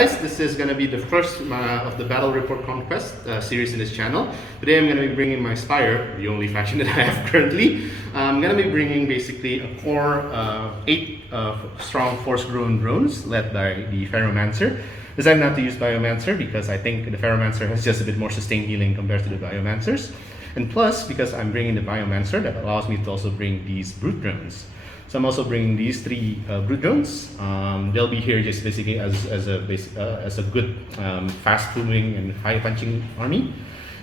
guys, this is going to be the first of the Battle Report Conquest series in this channel. Today I'm going to be bringing my Spire, the only faction that I have currently. I'm going to be bringing basically a core 8 strong force-grown drones led by the Pheromancer. Decided not to use Biomancer because I think the Pheromancer has just a bit more sustained healing compared to the Biomancers. And plus, because I'm bringing the Biomancer, that allows me to also bring these Brute Drones. So I'm also bringing these 3 Brute Drones. They'll be here just basically as a good fast-moving and high-punching army.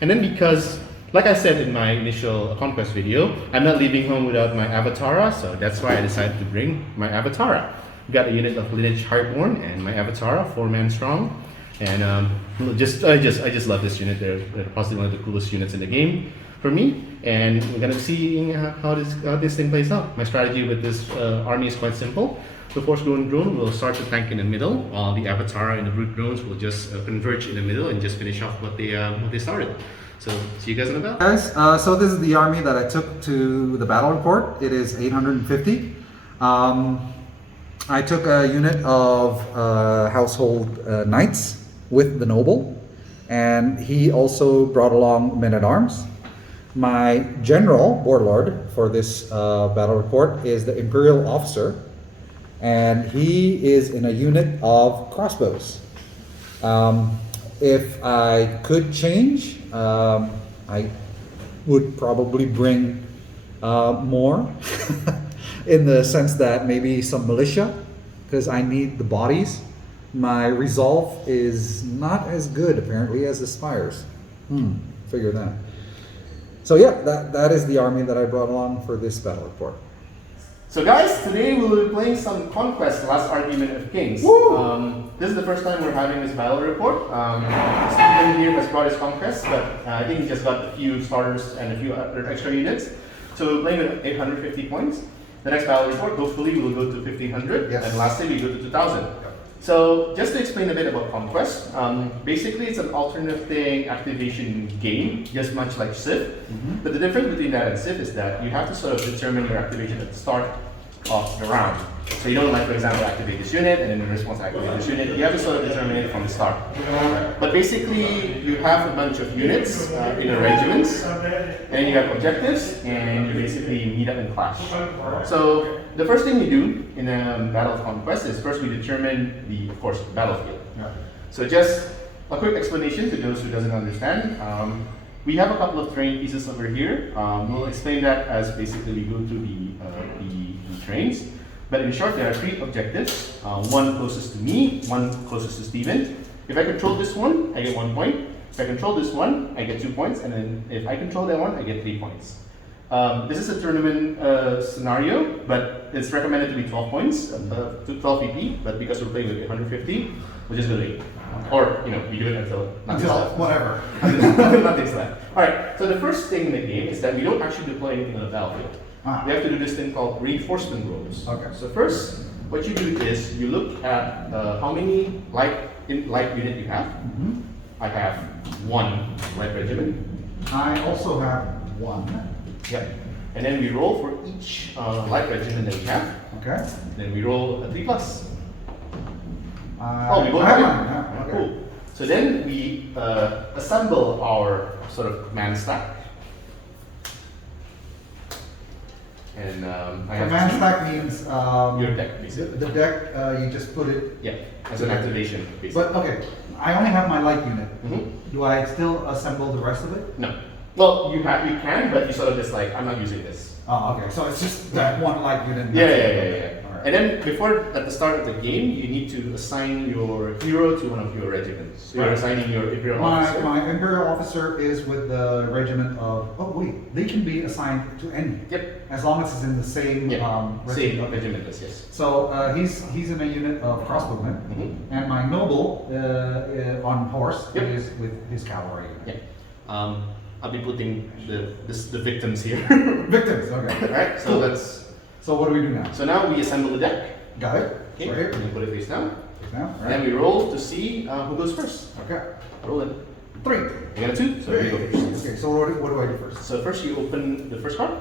And then because, like I said in my initial Conquest video, I'm not leaving home without my Avatara, so that's why I decided to bring my Avatara. Got a unit of Lineage Heartborn and my Avatara, 4-man strong. And I just love this unit. They're possibly one of the coolest units in the game for me. And we're gonna see how this thing plays out. My strategy with this army is quite simple. The force-grown drone will start to tank in the middle, while the Avatara and the Brute drones will just converge in the middle and just finish off what they started. So see you guys in the battle. Guys, so this is the army that I took to the battle report. It is 850. I took a unit of household knights with the noble, and he also brought along men-at-arms. My general warlord for this battle report is the Imperial officer, and he is in a unit of crossbows. If I could change, I would probably bring more in the sense that maybe some militia, because I need the bodies. My resolve is not as good apparently as the Spires. Figure that. So yeah, that is the army that I brought along for this battle report. So guys, today we will be playing some Conquest, Last Argument of Kings. This is the first time we're having this battle report. Stephen here has brought his Conquest, but I think he just got a few starters and a few other extra units. So we're playing with 850 points. The next battle report, hopefully we will go to 1500, yes. and lastly we go to 2000. So just to explain a bit about Conquest, basically it's an alternating activation game, just much like Civ. But the difference between that and Civ is that you have to sort of determine your activation at the start of the round. So you don't, like, for example, activate this unit and then in response activate this unit. You have to sort of determine it from the start. But basically you have a bunch of units in a regiments, and you have objectives, and you basically meet up and clash. So the first thing you do in a battle of Conquest is first we determine the, of course, battlefield. So just a quick explanation to those who doesn't understand. We have a couple of terrain pieces over here. We'll explain that as basically we go through the terrains. But in short, there are 3 objectives. One closest to me, one closest to Steven. If I control this one, I get 1 point. If I control this one, I get 2 points. And then if I control that one, I get 3 points. This is a tournament scenario, but it's recommended to be 12 points, 12 PP. But because we're playing with 150, we're just going to 8. Or, you know, we do it until whatever. Nothing's left. Alright, so the first thing in the game is that we don't actually deploy anything on the battlefield. We have to do this thing called reinforcement rolls. Okay. So first, what you do is you look at how many light unit you have. I have 1 light regiment. I also have 1. Yep. And then we roll for each light regiment that we have. Okay. Then we roll a 3+. We both have have 1. Okay. Cool. So then we assemble our sort of command stack. And I have Command stack means your deck, basically. the deck, you just put it. Yeah, as an activation, basically. But okay, I only have my light unit. Do I still assemble the rest of it? No. Well, you can, but you sort of just like, I'm not using this. Oh, okay. So it's just that 1 light unit. Yeah. And then before, at the start of the game, you need to assign your hero to one of your regiments. So you're assigning your Imperial officer. My Imperial officer is with the regiment of. Oh wait, they can be assigned to any. Yep. As long as it's in the same regiment. Same regiment list, yes. So he's in a unit of crossbowmen, and my noble on horse is with his cavalry unit. Yeah. I'll be putting the victims here. Victims. Okay. Alright. So let's. So what do we do now? So now we assemble the deck. Got it. Okay. Right here. And then put it face down. Face down. And then we roll to see who goes first. Okay. Roll in. 3. I got a 2, so you go first. Okay. So what do I do first? So first you open the first card.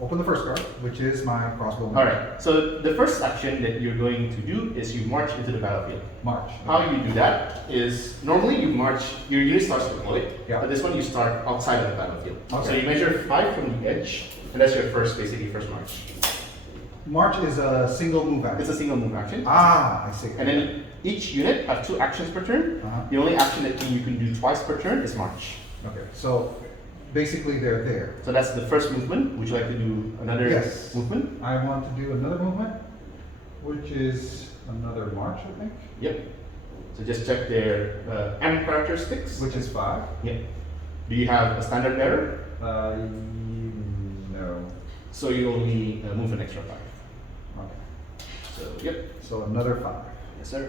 open the first card, which is my crossbow. Alright, so the first action that you're going to do is you march into the battlefield. March. How you do that is normally you march, your unit starts deployed, Yeah. but this one you start outside of the battlefield. Okay. So you measure 5 from the edge, and that's your basically first march. March is a single move action. It's a single move action. Ah, I see. And then each unit have 2 actions per turn. Uh-huh. The only action that you can do twice per turn is march. Okay, so basically they're there. So that's the first movement. Would you like to do another Yes. movement? I want to do another movement, which is another march, I think, Yep. So just check their M characteristics. which is 5. Yep. Do you have a standard bearer? No. So you only move an extra 5. Okay. So yep. So another 5. Yes, sir.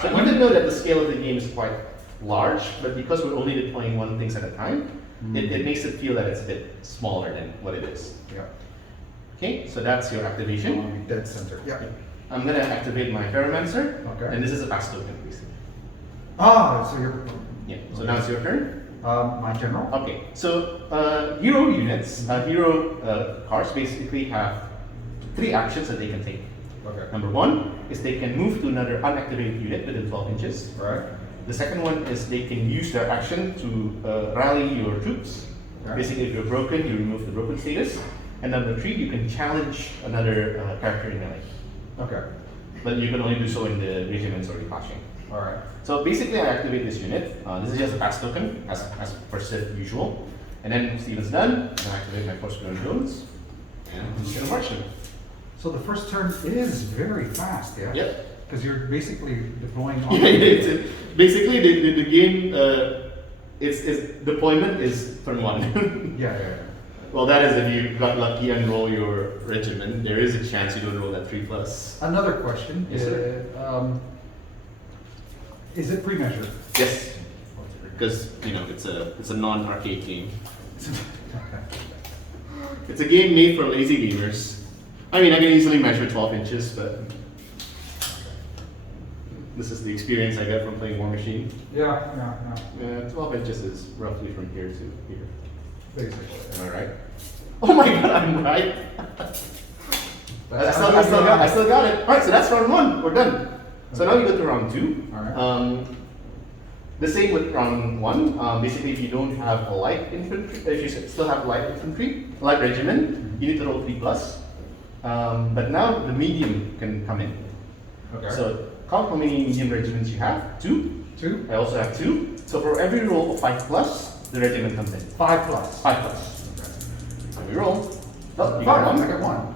So even though that the scale of the game is quite large, but because we're only deploying one things at a time, it makes it feel that it's a bit smaller than what it is. Yeah. Okay, so that's your activation. On the dead center. Yeah. I'm gonna activate my pheromancer, Okay. and this is a pass token, basically. Ah, so you're. Yeah. So now it's your turn. My general. Okay. So hero units, hero cards basically have 3 actions that they can take. Okay. Number 1 is they can move to another unactivated unit within 12 inches. Right. The second one is they can use their action to rally your troops. Okay. Basically, if you're broken, you remove the broken status. And number 3, you can challenge another character in melee. Okay. But you can only do so in the regiments or the clashing. All right. So basically, I activate this unit. This is just a pass token, as per se usual. And then Steven's done, I activate my force drones, and I'm just gonna march them. So the first turn is very fast, yeah? Yep. Because you're basically deploying on. Basically, the game, its deployment is turn 1. Yeah. Well, that is if you got lucky and roll your regiment. There is a chance you don't roll that 3+. Another question. Yes, sir. Is it pre-measured? Yes, because it's a non-arcade game. It's a game made for lazy gamers. I mean, I can easily measure 12 inches, but this is the experience I get from playing War Machine. Yeah. 12 inches is roughly from here to here. Basically. Am I right? Oh my god, I'm right. I still got it. Alright, so that's round 1. We're done. So now we go to round 2. Alright. The same with round 1. Basically, if you don't have a light infantry, if you still have light infantry, light regiment, you need to roll 3+. But now the medium can come in. Okay. So count how many medium regiments you have. 2. 2. I also have 2. So for every roll of 5+, the regiment comes in. 5+. 5+. So we roll. Oh, you 5. got I 1. got 1.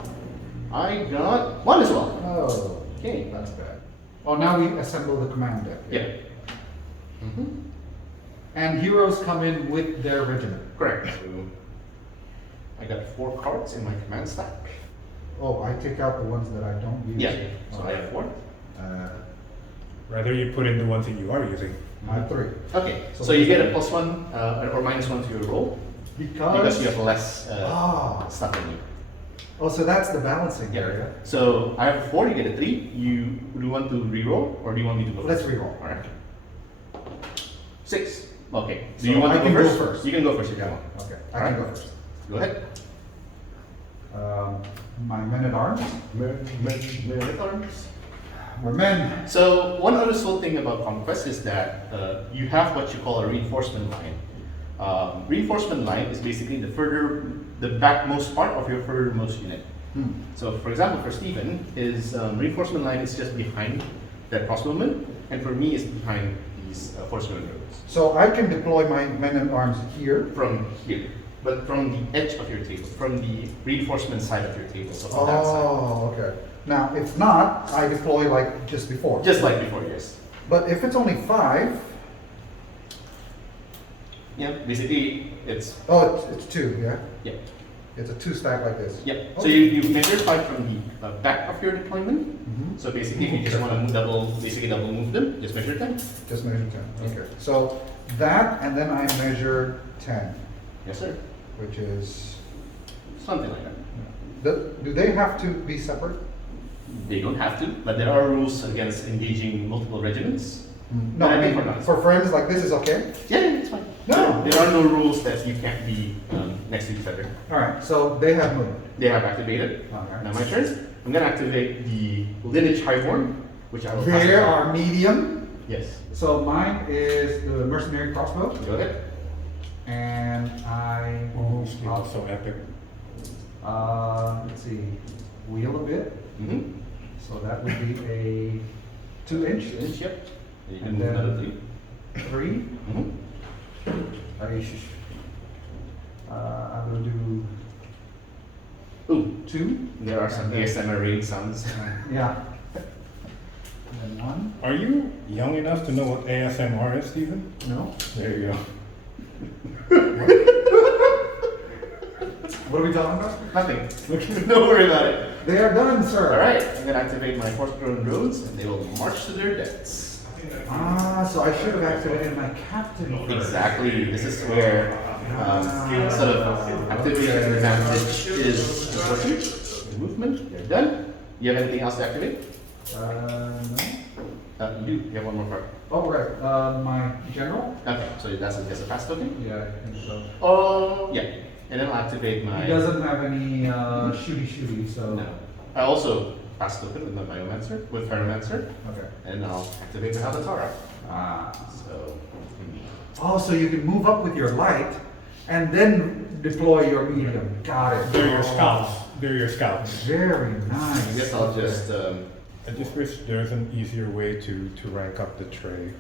I got 1 as well. Oh. Okay. That's bad. Oh, now we assemble the command deck. Yeah. Mm-hmm. And heroes come in with their regiment. Correct. So I got 4 cards in my command stack. Oh, I take out the ones that I don't use. Yeah. So I have 4. Rather, you put in the ones that you are using. I have 3. Okay. So you get a +1 or -1 to your roll because you have less stuff in you. Oh, so that's the balancing Yeah. area. So I have 4. You get a 3. Do you want to re-roll or do you want me to go? Let's first? re-roll. All right. 6. Okay. Do So you want I to can go go first? first. You can go first if you Yeah. want. Okay. I Alright. can go first. Go ahead. My men at arms. Men-at-arms. We're men. So one other useful thing about Conquest is that you have what you call a reinforcement line. Reinforcement line is basically the backmost part of your furthermost unit. So for example, for Stephen, his reinforcement line is just behind that crossbowman, and for me it's behind these horseman roads. So I can deploy my men at arms here. From here, but from the edge of your table, from the reinforcement side of your table, so from that side. Oh, okay. Now, if not, I deploy like just before. Just like before, yes. But if it's only 5, Yeah, basically it's, oh, it's 2, yeah? yeah. It's a 2 stack like this. Yep. So Okay. you measure 5 from the back of your deployment. Mhm. So basically, if you just want to double move them, just measure 10. Just measure 10. Okay. So that, and then I measure 10, Yes, sir. which is. Something like that. Do they have to be separate? They don't have to, but there are rules against engaging multiple regiments. No, I I think mean, for now. for friends like this is okay? Yeah, it's fine. No, there are no rules that you can't be next to each other. All right, so they have moved. They have activated. Okay. Now my turn. I'm gonna activate the Lineage Highborn, which I will pass There it. are medium. Yes. So mine is the mercenary crossbow, Go ahead. and I Oh, still so epic. let's see, wheel a bit. Mm-hmm. So that would be a 2-inch, Lineage, yep. And you can And move then- another 3. 3. Mm-hmm. I will do Ooh, 2. there are some And then- ASMR rain sounds. Yeah. And then 1. Are you young enough to know what ASMR is, Stephen? No. There you go. What are we talking about? Nothing. Don't worry about it. They are done, sir. Alright, I'm gonna activate my horse-thrown drones and they will march to their deaths. So I should have activated my captain first. Exactly. This is where sort of activation advantage is important. Movement, you're done. You have anything else to activate? No. You do. You have one more card. Oh, right. My general? Okay, so that's just a pass token. Yeah, I think so. Oh, yeah. And then I'll activate my. He doesn't have any shooty, so. No. I also pass token with my biomancer, with pheromancer, Okay. and I'll activate my avatar. Ah. So. Oh, so you can move up with your light and then deploy your medium. Got it. They're your scouts. They're your scouts. Very nice. I guess I'll just. I just wish there's an easier way to rank up the tray.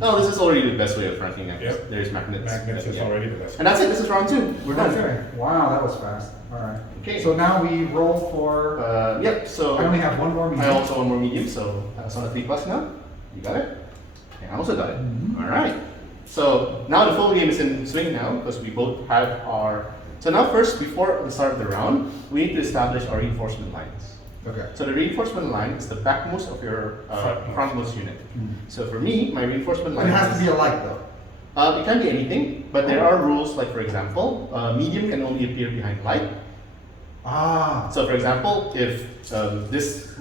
Oh, this is already the best way of ranking up. Yep. There's magnets. Magnets is Yeah. already the best. And that's it. This is round 2. We're done. Okay. Wow, that was fast. All right. Okay. So now we roll for. Yep. So I only have one more I medium. also want more medium, so that's on a 3+ now. You got it? And I also got it. Mhm. Alright. So now the full game is in swing now because we both have our. So now first, before the start of the round, we need to establish our reinforcement lines. Okay. So the reinforcement line is the backmost of your frontmost unit. Mhm. So for me, my reinforcement But line it has to be a light though. it can be anything, but there are rules like for example, medium can only appear behind light. Ah. So for example, if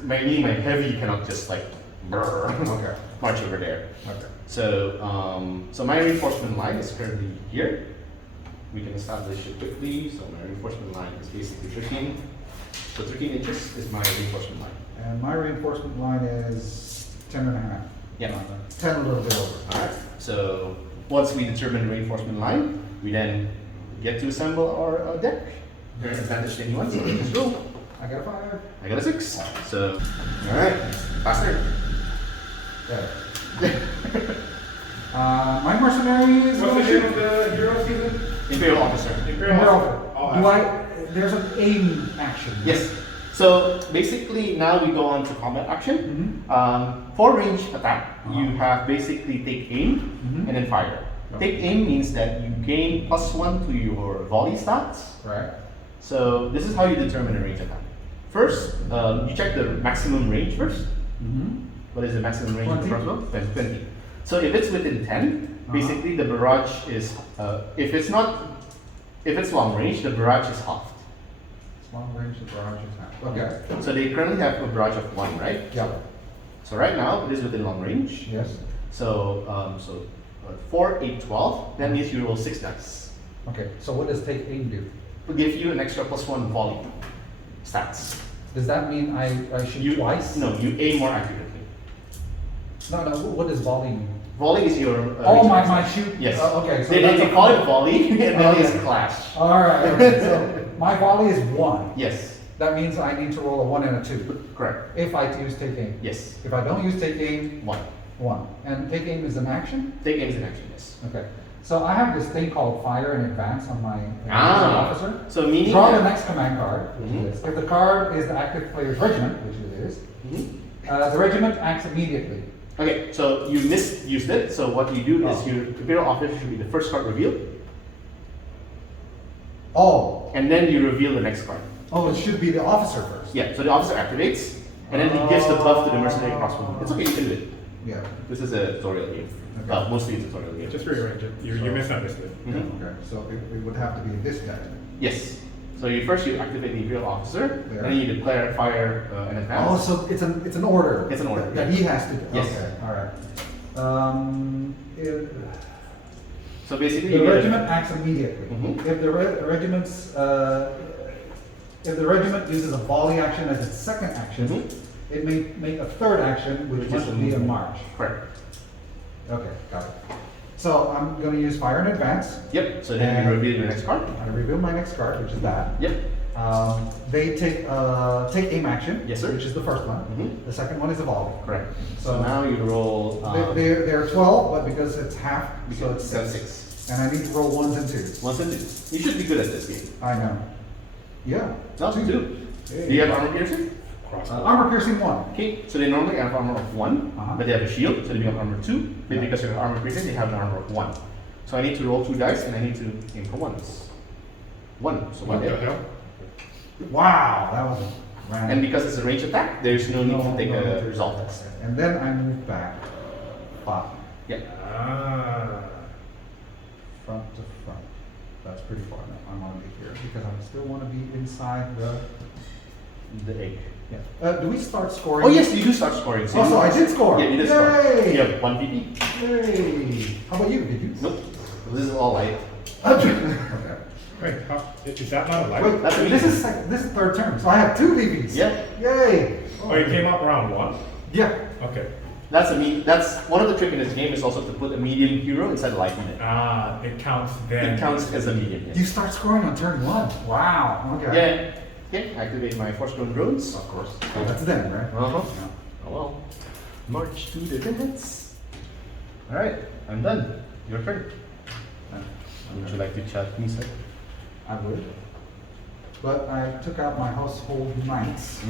my heavy cannot just like Okay. march over there. Okay. So my reinforcement line is currently here. We can establish it quickly. So my reinforcement line is basically 13. So 13 inches is my reinforcement line. And my reinforcement line is 10.5. Yeah. 10 a little bit over. Alright. So once we determine the reinforcement line, we then get to assemble our deck. There is advantage to anyone, so let's just go. I got a 5. I got a 6. So alright, faster. Yeah. My mercenary is. What's the name of the hero, Stephen? Imperial officer. There's an aim action. Yes. So basically now we go on to combat action. Mhm. For range attack, you have basically take aim Mhm. and then fire. Take aim means that you gain +1 to your volley stats. Right. So this is how you determine a range attack. First, you check the maximum range first. Mm-hmm. What is the maximum range of the 20. crossbow? 20. So if it's within 10, basically the barrage is, if it's long range, the barrage is halved. Long range of barrage is half. Okay. So they currently have a barrage of 1, right? Yeah. So right now it is within long range. Yes. So 4, 8, 12. That means you roll 6 dice. Okay. So what does take aim do? Will give you an extra +1 volley stats. Does that mean I shoot You twice? No, you aim more accurately. No. What does volley mean? Volley is your. Oh, range my attack. shoot. Yes. Okay. So They that's call it volley, and then Okay. it's clash. All right. Okay. So my volley is 1. Yes. That means I need to roll a 1 and a 2 Correct. if I use take aim. Yes. If I don't use take aim, 1. 1. And take aim is an action. Take aim is an action. Yes. Okay. So I have this thing called fire in advance on my officer. So meaning. Draw the that- next command card, which Mhm. is if the card is the active player's regiment, which it is, Mhm. the regiment acts immediately. Okay, so you misused it. So what you do is Oh. your Imperial officer should be the first card revealed, Oh, and then you reveal the next card. it should be the officer first. Yeah, so the officer activates, and then he gives the buff to the mercenary crossbow. It's okay, you can do it. Yeah. This is a tutorial game. Okay. Mostly a tutorial game. Just rearrange it. You misunderstood. Mhm. Okay. So it would have to be this guy. Yes. So you activate the Imperial officer, Yeah. and then you declare fire in Oh, advance. so it's an order. It's an order, that yeah. he has to do. Yes. Okay. All right. So basically, The you get regiment acts immediately. Mhm. If the regiment uses a volley action as its second action, Mhm. it may make a third action, which Which is must a be a movement. march. Correct. Okay, got it. So I'm going to use fire in advance. Yep. So then And you reveal your next card. I reveal my next card, which is that. Yep. They take aim action. Yes, sir. Which is the first one. Mhm. The second one is a volley. Correct. So So now you roll. They're 12, but because it's half, so it's That's 6. 6. And I need to roll 1s and 2s. Once and twos. You should be good at this game. I know. Yeah. No, 2. Do you have armor piercing? Crossbow. Armor piercing 1. Okay, so they normally have armor of 1, Uh-huh. but they have a shield, so they become armor 2. But Yeah. because you have armor piercing, they have an armor of 1. So I need to roll 2 dice and I need to aim for 1s. 1. So What 1 the hit. hell? Wow, that was random. And because it's a range attack, there's no need No, to take no, a no. resolve test. And then I move back 5. Yeah. Ah. Front to front. That's pretty far now. I want to be here because I still want to be inside The egg. Yeah. Do we start scoring? Oh yes, you do start scoring. Oh, so I did score. Yeah, you did score. Yay! You have 1 PP. Yay! How about you? Did you? Nope. This is all light. Okay. Wait, how, is that not a light? Wait, That's a this VP. is this is third turn, so I have 2 VPs. Yeah. Yay! Oh, it came up round 1? Yeah. Okay. That's one of the trick in this game is also to put a medium hero inside a light unit. Ah, it counts then. It counts as a medium. You Yes. start scoring on turn 1. Wow. Okay. Yeah. Okay. Activate my force drone drones. Of course. That's then, right? Uh-huh. Yeah. Oh well. March to the defense. Alright, I'm done. Your turn. Would you like to chat me, sir? I would. But I took out my household knights.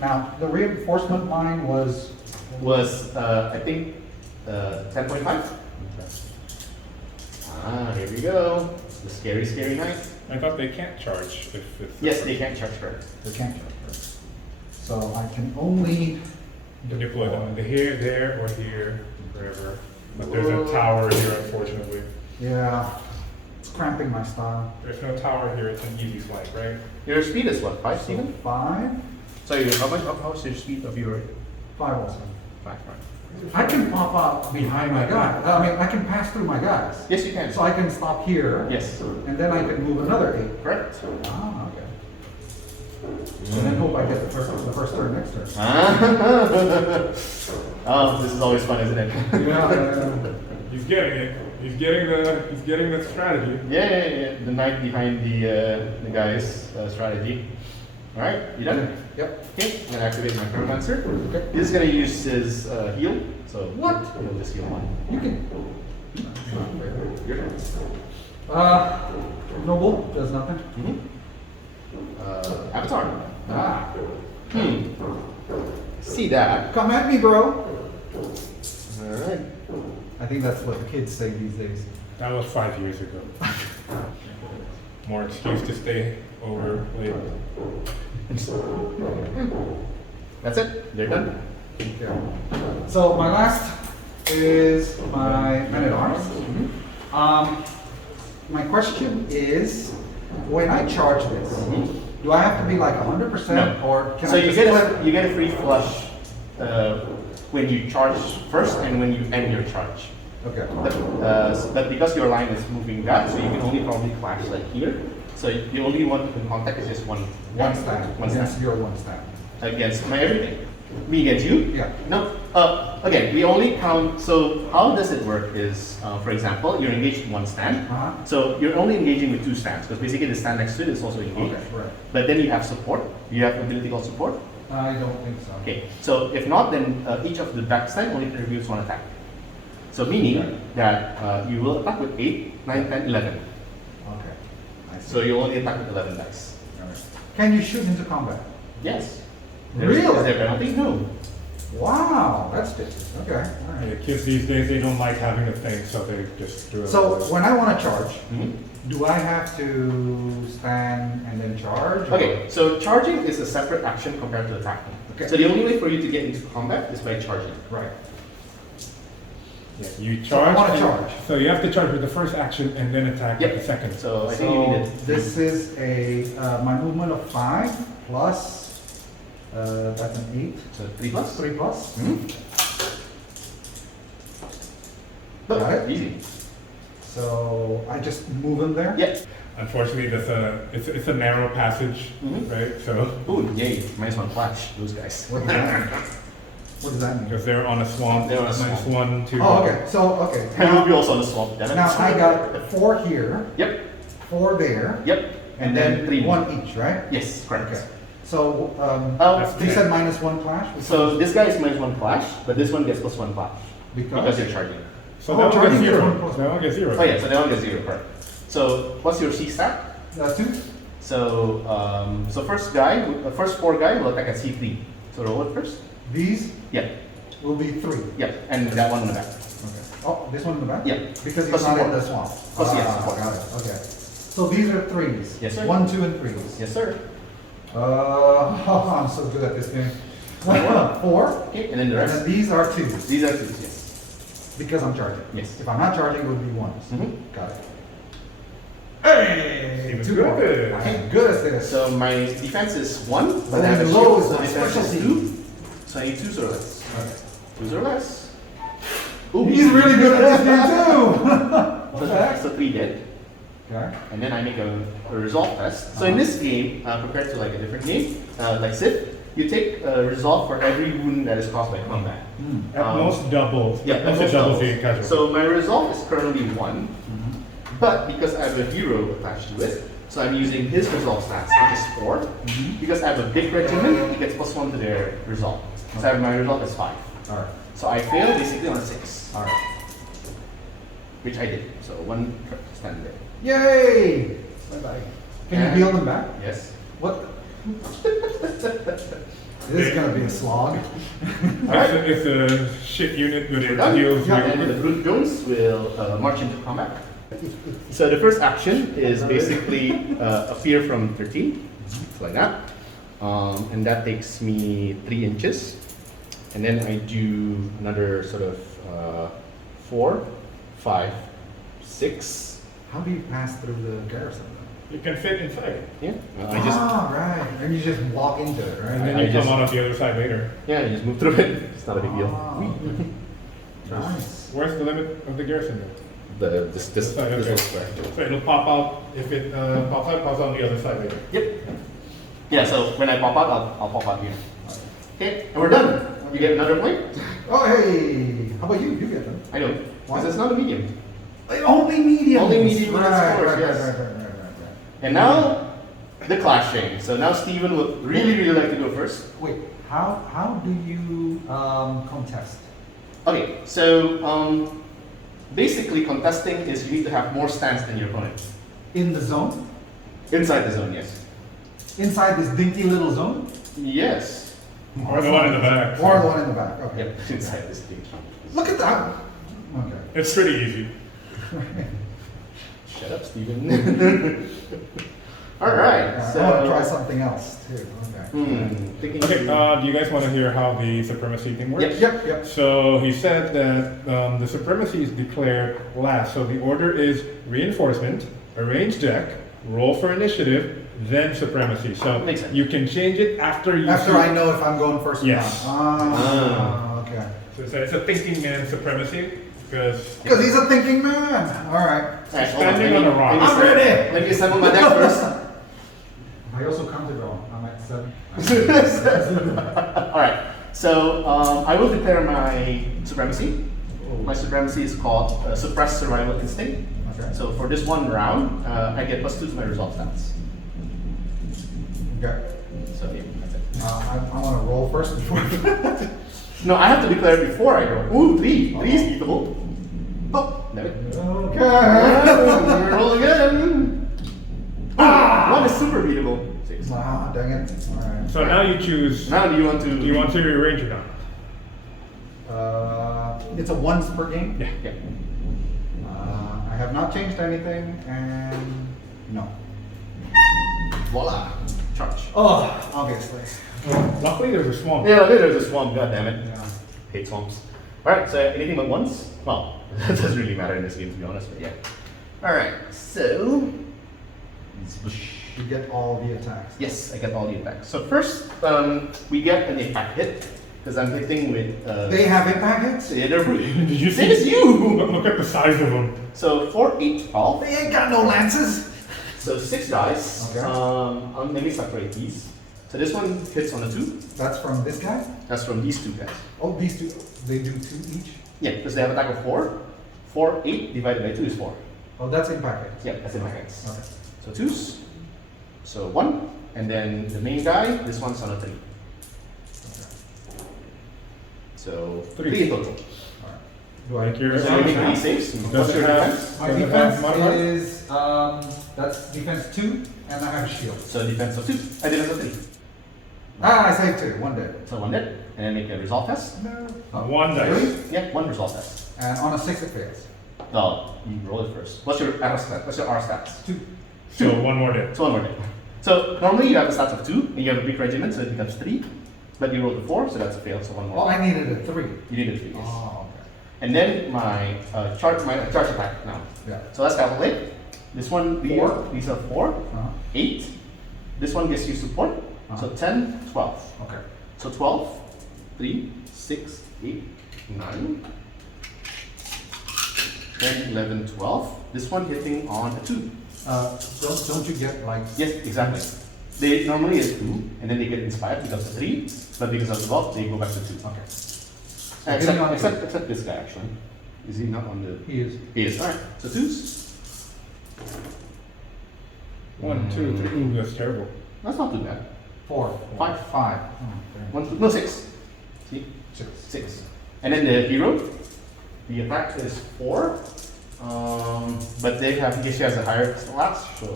Now, the reinforcement line was. Was I think 10.5? Ah, here we go. It's the scary, scary knight. I thought they can't charge if it's... Yes, they can't charge first. They can't charge first. So I can only Deploy them here, there, or here, wherever. But there's a tower here, unfortunately. Yeah, it's cramping my style. There's no tower here, it's an easy flight, right? Your speed is what? 5, Stephen? 5? Sorry, how's your speed of your 5 also. 5, right? I can pop up behind my guy. I mean, I can pass through my guys. Yes, you can. So I can stop here. Yes. And then I can move another 8. Correct. Ah, okay. And then hope I get the first turn next turn. Oh, this is always fun, isn't it? Yeah. He's getting it. He's getting the strategy. Yeah. The knight behind the guy's strategy. All right, you done? Yep. Okay, I'm gonna activate my pheromancer. Okay. He's gonna use his heal. So What? He'll just heal 1. You can. Your turn. Noble does nothing. Avatar. Ah. See that? Come at me, bro. All right. I think that's what the kids say these days. That was 5 years ago. More excuse to stay over late. That's it. They're done. Yeah. So my last is my men at arms. My question is, when I charge this, do I have to be like 100%, No. or can So I you just get a free flush when you charge first and when you end your charge. Okay. But because your line is moving that, so you can only probably clash like here. So the only one you can contact is just one Stand. One Yes, stand your 1 stand. against my everything. Me against you? Yeah. No. Again, we only count. So how does it work? Is for example, you're engaged in 1 stand. Uh-huh. So you're only engaging with 2 stands because basically the stand next to it is also engaged. Okay, right. But then you have support. You have ability called support. I don't think so. Okay, so if not, then each of the back stand only contributes 1 attack. So meaning that you will attack with 8, 9, 10, 11. Okay. I see. So you only attack with 11 dice. All right. Can you shoot into combat? Yes. Really? Is there penalty? No. Wow, that's different. Okay. All And the right. kids these days, they don't like having a thing, so they just do it. So when I want to charge, Mhm. do I have to stand and then charge? or- Okay, so charging is a separate action compared to attacking. Okay. So the only way for you to get into combat is by charging. Right. Yeah, you So I charge. wanna and- charge. So you have to charge with the first action and then attack with Yep. the second. So I think you need it. This is my movement of 5 plus, that's an 8. So 3 plus? 3 plus. Mhm. Got it. Easy. So So I just move them there? Yeah. Unfortunately, it's a narrow passage, Mhm. right? So Ooh, yay. -1 flash, those guys. What does that mean? What does that mean? because they're on a swamp, They're on a minus swamp. 1, 2. Oh, okay, so, okay. And we'll be also on the swamp, damn it. Now I got 4 here, Yep, 4 there, yep. and then 3. 1 each, right? Yes, correct. Okay. So, Oh, you said -1 clash? so this guy is -1 flash, but this one gets +1 flash. Because you're charging. So Oh, that one charging gets is 0. one plus That one gets 0. Oh yeah, so that one gets 0, correct. So what's your C stat? 2? So first guy, first 4 guy will attack at C3. So roll it first. These Yeah, will be 3. yeah, and that one in the back. Okay. Oh, this one in the back? Yeah. Because Plus he's not in support. the swamp. Plus, yes, Ah, support. got it, okay. So these are 3s? Yes, sir. 1, 2, and 3s? Yes, sir. I'm so good at this game. 4? Okay, and then the And rest. then these are 2s, These are 2s, yes. because I'm charging. Yes. If I'm not charging, it would be 1s. Mhm. Got it. Hey! Even 2 good. more. I'm good at this. So my defense is 1, but Oh, I have a the shield, low is so my defense is specialty. 2. So I need 2s or less. Okay. 2s or less. Ooh. He's really good at this game too! What the heck? So 3 dead. Okay. And then I make a resolve test. So in this game, compared to like a different game, like Civ, you take a resolve for every wound that is caused by combat. At most doubles. Yeah, At most almost doubles doubles. the casual. So my resolve is currently 1, but because I have a hero attached to it, so I'm using his resolve stats, which is 4. Because I have a big regiment, he gets +1 to their resolve. So I have my resolve is 5. Alright. So I fail basically on a 6, Alright. which I did. So 1 stand there. Yay! Bye-bye. Can you And- heal them back? Yes. What? This is gonna be a slog. It's a shit unit with We're it done. heals you. And the Brute Jones will march into combat. So the first action is basically appear from 13, so like that. And that takes me 3 inches. And then I do another sort of 4, 5, 6. How do you pass through the garrison? You can fit inside. Yeah. I just right. And you just walk into it, And right? then I you come just- out of the other side later. I just move through it. It's not a big deal. Nice. Where's the limit of the garrison then? This Side, little okay. square. So it'll pop out, if it pops out on the other side later. Yep. Yeah. So when I pop out, I'll pop out here. Okay, and we're done. You get another point. Oh, hey! How about you? You get them. I don't, Why? because it's not a medium. Only medium. Only medium right, unit scores, right, yes. right. And now, the clashing. So now Steven would really like to go first. Wait, how do you contest? Okay, so basically contesting is you need to have more stance than your opponent. In the zone? Inside the zone, yes. Inside this dinky little zone? Yes. Or the one in the back. Or the one in the back, okay. Yep, inside this thing. Look at that! Okay. It's pretty easy. Shut up, Steven. Alright, I so. want to try something else too. Okay. Thinking Okay, do you guys want to hear how the supremacy thing works? Yep. So he said that the supremacy is declared last. So the order is reinforcement, arrange deck, roll for initiative, then supremacy. So Makes sense. you can change it after you After see- I know if I'm going first or Yes. not. Okay. So it's a thinking man supremacy because Because he's a thinking man. All right. Alright, Standing on a rock. let me I'm ready. Let me assemble my deck first. I also counted wrong. I'm at 7. Alright, so I will declare my supremacy. My supremacy is called Suppressed Survival Instinct. Okay. So for this one round, I get +2 to my resolve stats. Okay. So yeah, that's it. I want to roll first before. No, I have to declare before I go. Ooh, 3. 3 is beatable. Oh, no. Okay. Roll again. Ah, 1 is super beatable. 6. Ah, dang it. All right. so now you choose. Now do you want to? Do you want to rearrange or not? It's a once per game. Yeah. Yeah. I have not changed anything, and no. Voila. Charge. Oh, obviously. Luckily, there's a swamp. Yeah, there's a swamp. God damn it. Yeah. Hate swamps. Alright, so anything but once? Well, that doesn't really matter in this game to be honest, but yeah. Alright, so. You get all the attacks. Yes, I get all the attacks. So first, we get an attack hit, because I'm hitting with. They have impact hits? Yeah, they're Did you Same see? as you! Look at the size of them. So 4, 8, 12. They ain't got no lances. So 6 dice. Okay. Let me separate these. So this one hits on a 2. That's from this guy? That's from these two guys. Oh, these two, they do 2 each? Yeah, because they have attack of 4. 4, 8 divided by 2 is 4. Oh, that's impact hits. Yeah, that's in my hands. Okay. So 2s. So 1. And then the main guy, this one's on a 3. So 3 in total. Do I Thank you. So you make 3 saves. Does What's it your have- defense? My Does it have defense modifier? is, that's defense 2, and I have a shield. So defense of 2. Defense of 3. Ah, I saved 2, 1 dead. So 1 dead. And then make a resolve test. Oh, 1 dice. Yeah, 1 resolve test. and on a 6 it fails. Well, you roll it first. What's your R stat? What's your R stats? 2. So 1 more dead. So 1 more dead. So normally you have a stats of 2, and you have a big regiment, so it becomes 3. But you rolled a 4, so that's a fail, so 1 more. Well, I needed a 3. You need a 3, yes. Oh, okay. And then my charge attack now. Yeah. So let's calculate. This one, these are 4, Uh-huh. 8. This one gives you support. So Uh-huh. 10, 12. Okay. So 12, 3, 6, 8, 9, 10, 11, 12. This one hitting on a 2. Don't you get like... Yes, exactly. They normally is 2, and then they get inspired, becomes a 3, but because of the vault, they go back to 2. Okay. Except, hitting on except this guy actually. Is he not on the... He is. He is, alright. So 2s. 1, 2, 3. Ooh, that's terrible. That's not too bad. 4. 5. 5. 1, 2, no 6. See? 6. 6. And then the hero, the attack is 4. But they have, she has a higher stats, so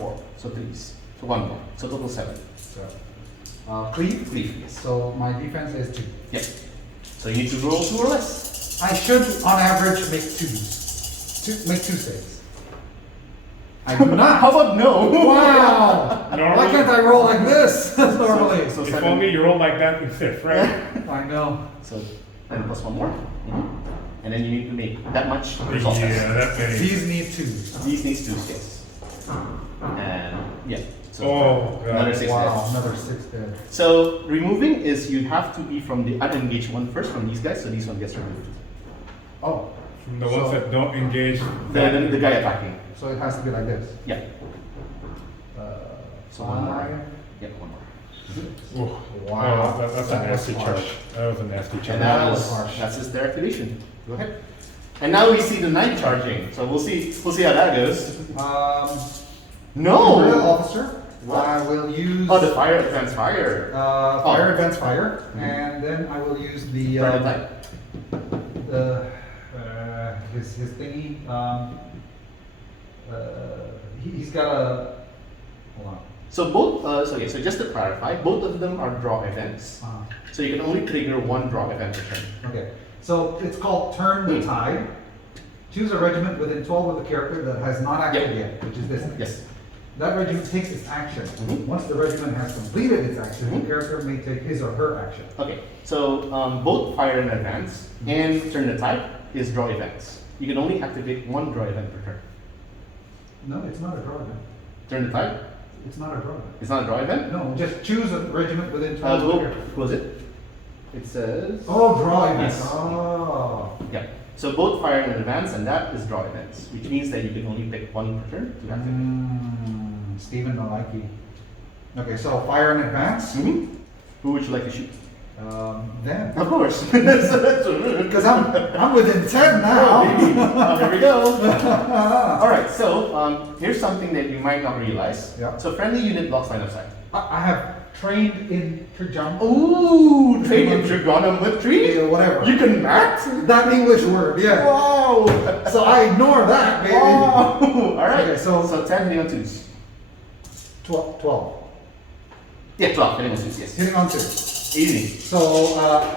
4. So 3s. So 1 more. So total 7. So, cleave? 3, yes. So my defense is 2. Yep. So you need to roll 2 or less. I should, on average, make 2s. Make 2 saves. I do not. How about no? Wow! Normally- Why can't I roll like this normally? So If 7. only you roll like that in 5th, right? I know. So and plus 1 more. And then you need to make that much result. Yeah, that many. These need 2s. These needs 2 skills. And yeah. So Oh, another God. 6 Wow, dead. another 6 dead. So removing is you have to be from the unengaged one first from these guys, so this one gets removed. Oh, From the ones that don't engage. The guy attacking. so it has to be like this. Yeah. So 1 more. 5. Yeah, 1 more. Ooh. Wow. Oh, that's a That was nasty harsh. charge. That was a nasty charge. And that now was harsh. that's his their activation. Go ahead. And now we see the knight charging. So we'll see how that goes. Real Real officer. What? I will use Oh, the fire advanced fire. fire advance fire, and then I will use the Burn attack. his thingy. He's got a. Hold on. So both so just to clarify, both of them are draw events. So you can only trigger 1 draw event per turn. Okay, so it's called Turn the Tide. Choose a regiment within 12 of the character that has not acted yet, which is this thing. Yes. That regiment takes its action. Mhm. Once the regiment has completed its action, Mhm. the character may take his or her action. Okay. So both fire and advance and turn the tide is draw events. You can only activate 1 draw event per turn. No, it's not a draw event. Turn the tide. It's not a draw event. It's not a draw event. No, just choose a regiment within 12 of the Go character. close it. It says. Oh, draw event. Yes. Oh. Yeah. So both fire and advance, and that is draw events, which means that you can only pick 1 per turn to activate. Stephen Maliki. Okay, so fire in advance. Who would you like to shoot? Then. Of course. Because I'm within 10 now. Here we go. All right. So here's something that you might not realize. Yeah. So friendly unit blocks line of sight. I have trained in Trajum. Ooh, trade in trigonometry. Yeah, whatever. You can math. That English word, yeah. Wow. So I ignore that, baby. Wow. All right. Okay, so 10 hitting on 2s. 12. Yeah, 12 hitting on 2s. Yes. Hitting on 2. Easy. So,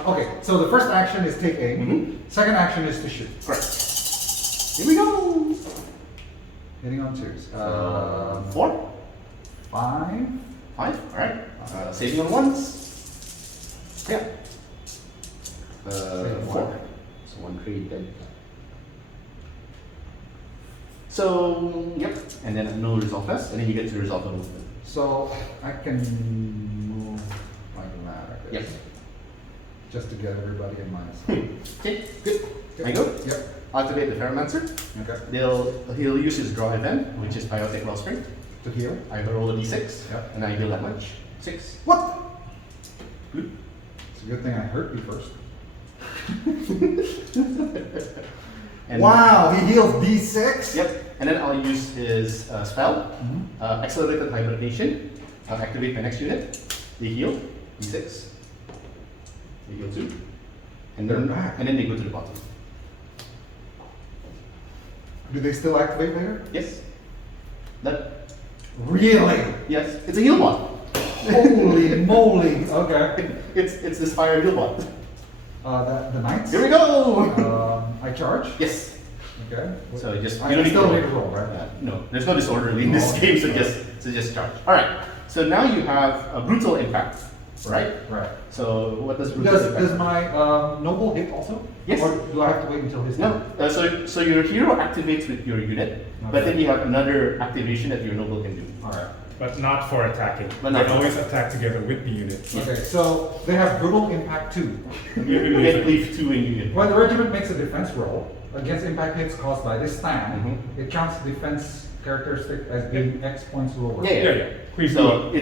okay, so the first action is take aim. Mhm. Second action is to shoot. Correct. Here we go. Hitting on 2s. 4, 5. 5. All right. Saving on 1s. Yeah. Saving 4. one. So 1 created. So, yep. And then no resolve test, and then you get to resolve the movement. So I can move like that. I guess. Yep. just to get everybody in minus. Okay, good. I go. Yep. Activate the pheromancer. Okay. He'll use his draw event, which is biotic wellspring. To heal. I roll a d6, Yep. and I heal that much. 6. What? Good. It's a good thing I hurt you first. And Wow, he heals D6? Yep. And then I'll use his spell, Mhm. accelerated hibernation. I'll activate my next unit. They heal. d6. They heal 2. And They're then, back. and then they go to the bottom. Do they still activate later? Yes. That. Really? Yes. It's a heal bot. Holy moly. Okay. It's the Spire heal bot. The knights? Here we go. I charge? Yes. Okay. So just I you don't need still to need to roll, right? no, there's no disorderly in this Oh, game, so okay. just charge. All right. So now you have a brutal impact, right? Right. So what does brutal Does, impact? does my noble hit also? Yes. Or do I have to wait until his No. turn? So your hero activates with your unit, but Okay. then you have another activation that your noble can do. Alright. But not for attacking. But not They for always attack together with the unit. Okay, so they have brutal impact 2. You get leave 2 in unit. When the regiment makes a defense roll against impact hits caused by this stand, Mhm. it counts the defense characteristic as being X points lower. Yeah. Please do So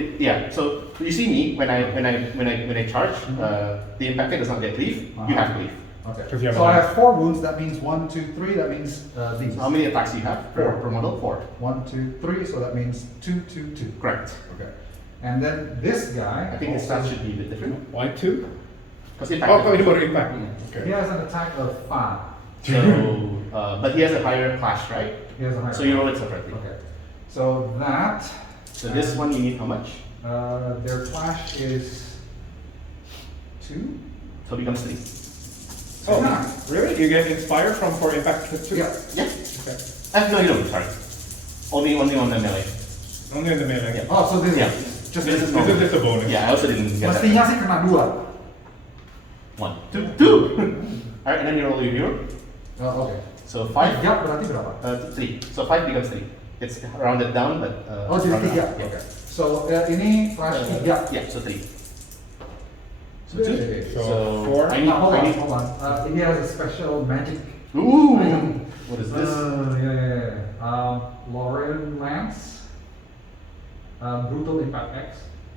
so you see me when I charge, the impacted does not get cleave. You Uh-huh. have cleave. Okay. 'Cause you have So a I knight. have 4 wounds. That means 1, 2, 3. That means these. How many attacks do you have per model? 4. 1, 2, 3. So that means 2, 2, 2. Correct. Okay. And then this guy. I think his stats should be a bit different. Why 2? Because Oh, impact. coming about impact. He Okay. has an attack of 5. So, but he has a higher class, right? He has a higher. So you roll it separately. Okay. So that. So this one you need how much? Their clash is 2. So it becomes 3. Oh, Yeah. really? You get inspired from for impact 2? Yeah. Yeah. Okay. No, you don't. Sorry. Only on the melee. Only in the melee. Yeah. Oh, so this Yeah. is just This is This is just a bonus. Yeah, I also didn't get that. mestinya sih kena 2. 1, 2, 2. All right, and then you roll your hero. Oh, okay. So 5. Ya, berarti berapa? 3. So 5 becomes 3. It's rounded down, but Oh, jadi rounded 3. up. Yeah. Okay. So ini clash 3. Yeah, so 3. So 2. Okay. So 4. I need. Nah, hold I on, need. hold on. He has a special magic. Ooh. item. What is this? Yeah. Laurean Lance. Brutal Impact X.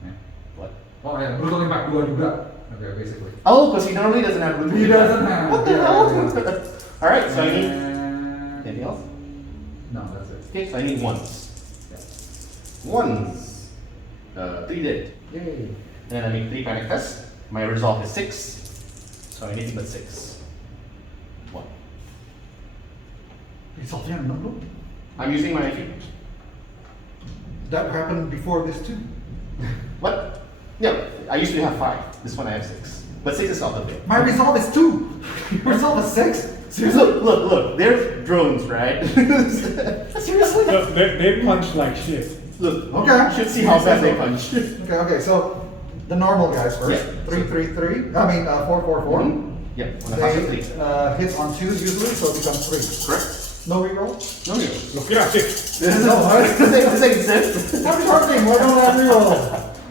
Yeah. What? Oh ya, Brutal Impact 2 juga. Okay, basically. Oh, because he normally doesn't have brutal. He doesn't have. What the yeah, hell? yeah. All right, so I need. And- Anything else? No, that's it. Okay, so I need ones. Ones. 3 dead. Yay. And then I make 3 panic tests. My resolve is 6. So I need but 6. 1. Resultnya 6 loh. I'm using my feet. That happened before this too. What? Yeah, I usually have 5. This one I have 6. But 6 is out of it. My resolve is 2. Your resolve is 6. Seriously? Look. They're drones, right? Seriously? So they punch like shit. Look, Okay. you should see how fast they punch. Okay, so the normal guys first. Yeah. 3, 3, 3. I mean 4, 4, 4. Yeah, on a pass of 3. They hits on 2 usually, so it becomes 3. Correct? No reroll? No, you. Look, yeah, 6. This is No, what? this exists. I'm charging, why don't I have reroll?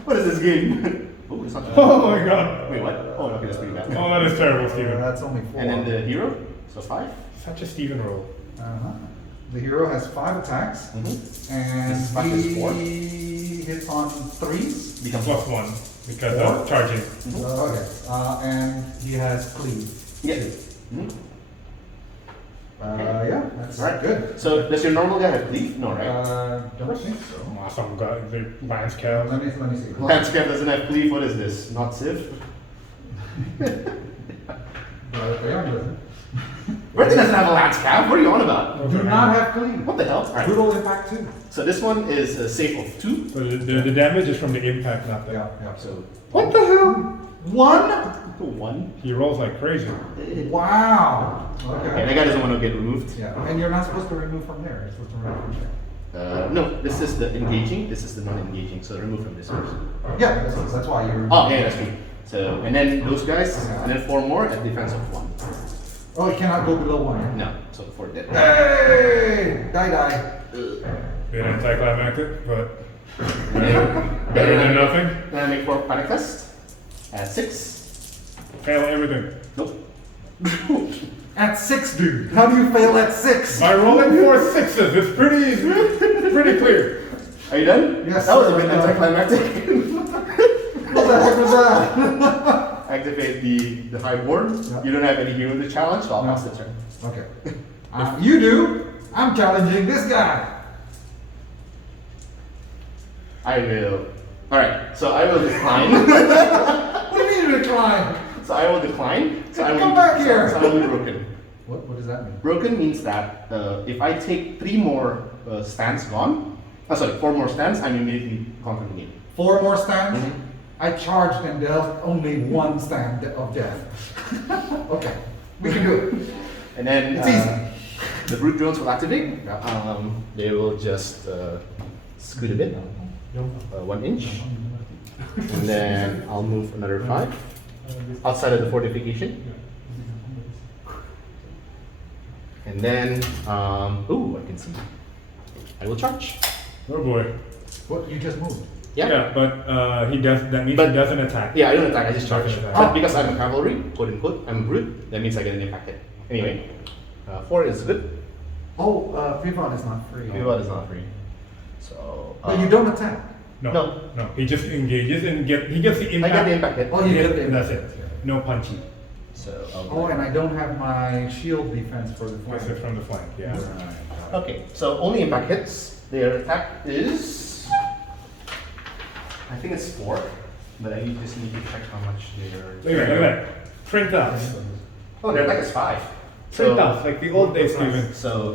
What is this game? Oh, it's not. Oh my god. Wait, what? Oh, okay, that's pretty bad. Oh, that is terrible, Steven. That's only 4. And then the hero, so 5. Such a Steven roll. Uh-huh. The hero has 5 attacks, and His attack is 4. he hits on 3s. Becomes Plus 1 because 4. of charging. Okay, and he has cleave. Yeah. Yeah, that's Right. good. So does your normal guy have cleave? No, right? Don't think so. Some guy, the Lance Cal. Let me see. Landscape doesn't have cleave. What is this? Not Civ? Leon doesn't. Bertie doesn't have a Landscape. What are you on about? Do not have cleave. What the hell? Alright. Brutal impact 2. So this one is a save of 2. So the damage is from the impact, not the. Yeah. So What the hell? 1? 1. He rolls like crazy. Wow. Okay, Okay. that guy doesn't want to get removed. Yeah, and you're not supposed to remove from there. You're supposed to remove from there. No, this is the engaging. This is the non-engaging. So remove from this first. Yeah, that's why you're. Oh, yeah, that's true. So and then those guys, and then 4 more at defense of 1. Oh, it cannot go below 1. Yeah? No, so 4 dead. Hey! Die. Bit anticlimactic, but And then, better than nothing. Then I make 4 panic test at 6. Fail everything. Nope. At 6, dude. How do you fail at 6? By rolling 4 sixes, it's pretty clear. Are you done? Yes, That was a sir, bit I'm done. anticlimactic. What the heck was that? Activate the high board. Yeah. You don't have any hero to challenge, so I'll pass the turn. Okay. You do. I'm challenging this guy. I will. Alright, so I will decline. What do you mean you decline? So I will decline. So I will Come back here. So I will be broken. What does that mean? Broken means that if I take 3 more stands gone, sorry, 4 more stands, I'm immediately conquering the game. 4 more stands? Mhm. I charged and dealt only 1 stand of death. Okay, we can do it. And then It's easy. the brute drones will activate. They will just scoot a bit, 1 inch, and then I'll move another 5 outside of the fortification. And then, ooh, I can see. I will charge. Oh boy. What, you just moved? Yeah. But he does. That means But- he doesn't attack. Yeah, I don't attack, I just charge. Doesn't attack. But because I'm a cavalry, quote unquote, I'm a brute, that means I get an impact hit. Anyway, 4 is good. Oh, pivot is not free. Pivot is not free. So. But you don't attack. No. No. No. He just engages and he gets the I impact. get the impact hit. Oh, you get it. That's it. No punchy. So. Oh, and I don't have my shield defense for the That's it flank. from the flank. Yeah. Okay, so only impact hits. Their attack is. I think it's 4, but I just need to check how much their. Look at that. Print us. Oh, their attack is 5. Print us like the old days, Steven. So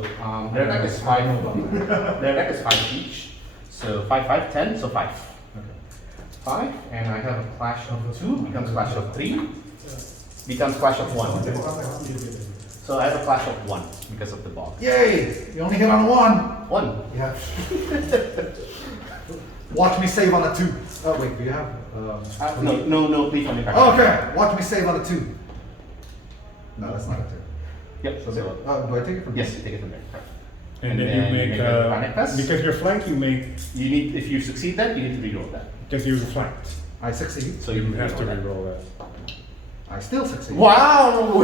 their attack is 5. Their attack is 5 each. So 5, 5, 10, so 5. 5, and I have a clash of 2, becomes clash of 3, becomes clash of 1. So I have a clash of 1 because of the ball. Yay! You only hit on 1. 1. Yeah. Watch me save on a 2. Oh wait, do you have? No, please only Okay, watch me save on a 2. No, that's not a 2. Yep, so Do I take it from? yes, you take it from there. And then then you make a panic pass. because you're flank, you make You need, if you succeed that, you need to reroll that. because you're flanked. I succeed. So You you have to reroll that. reroll that. I still succeed. Wow!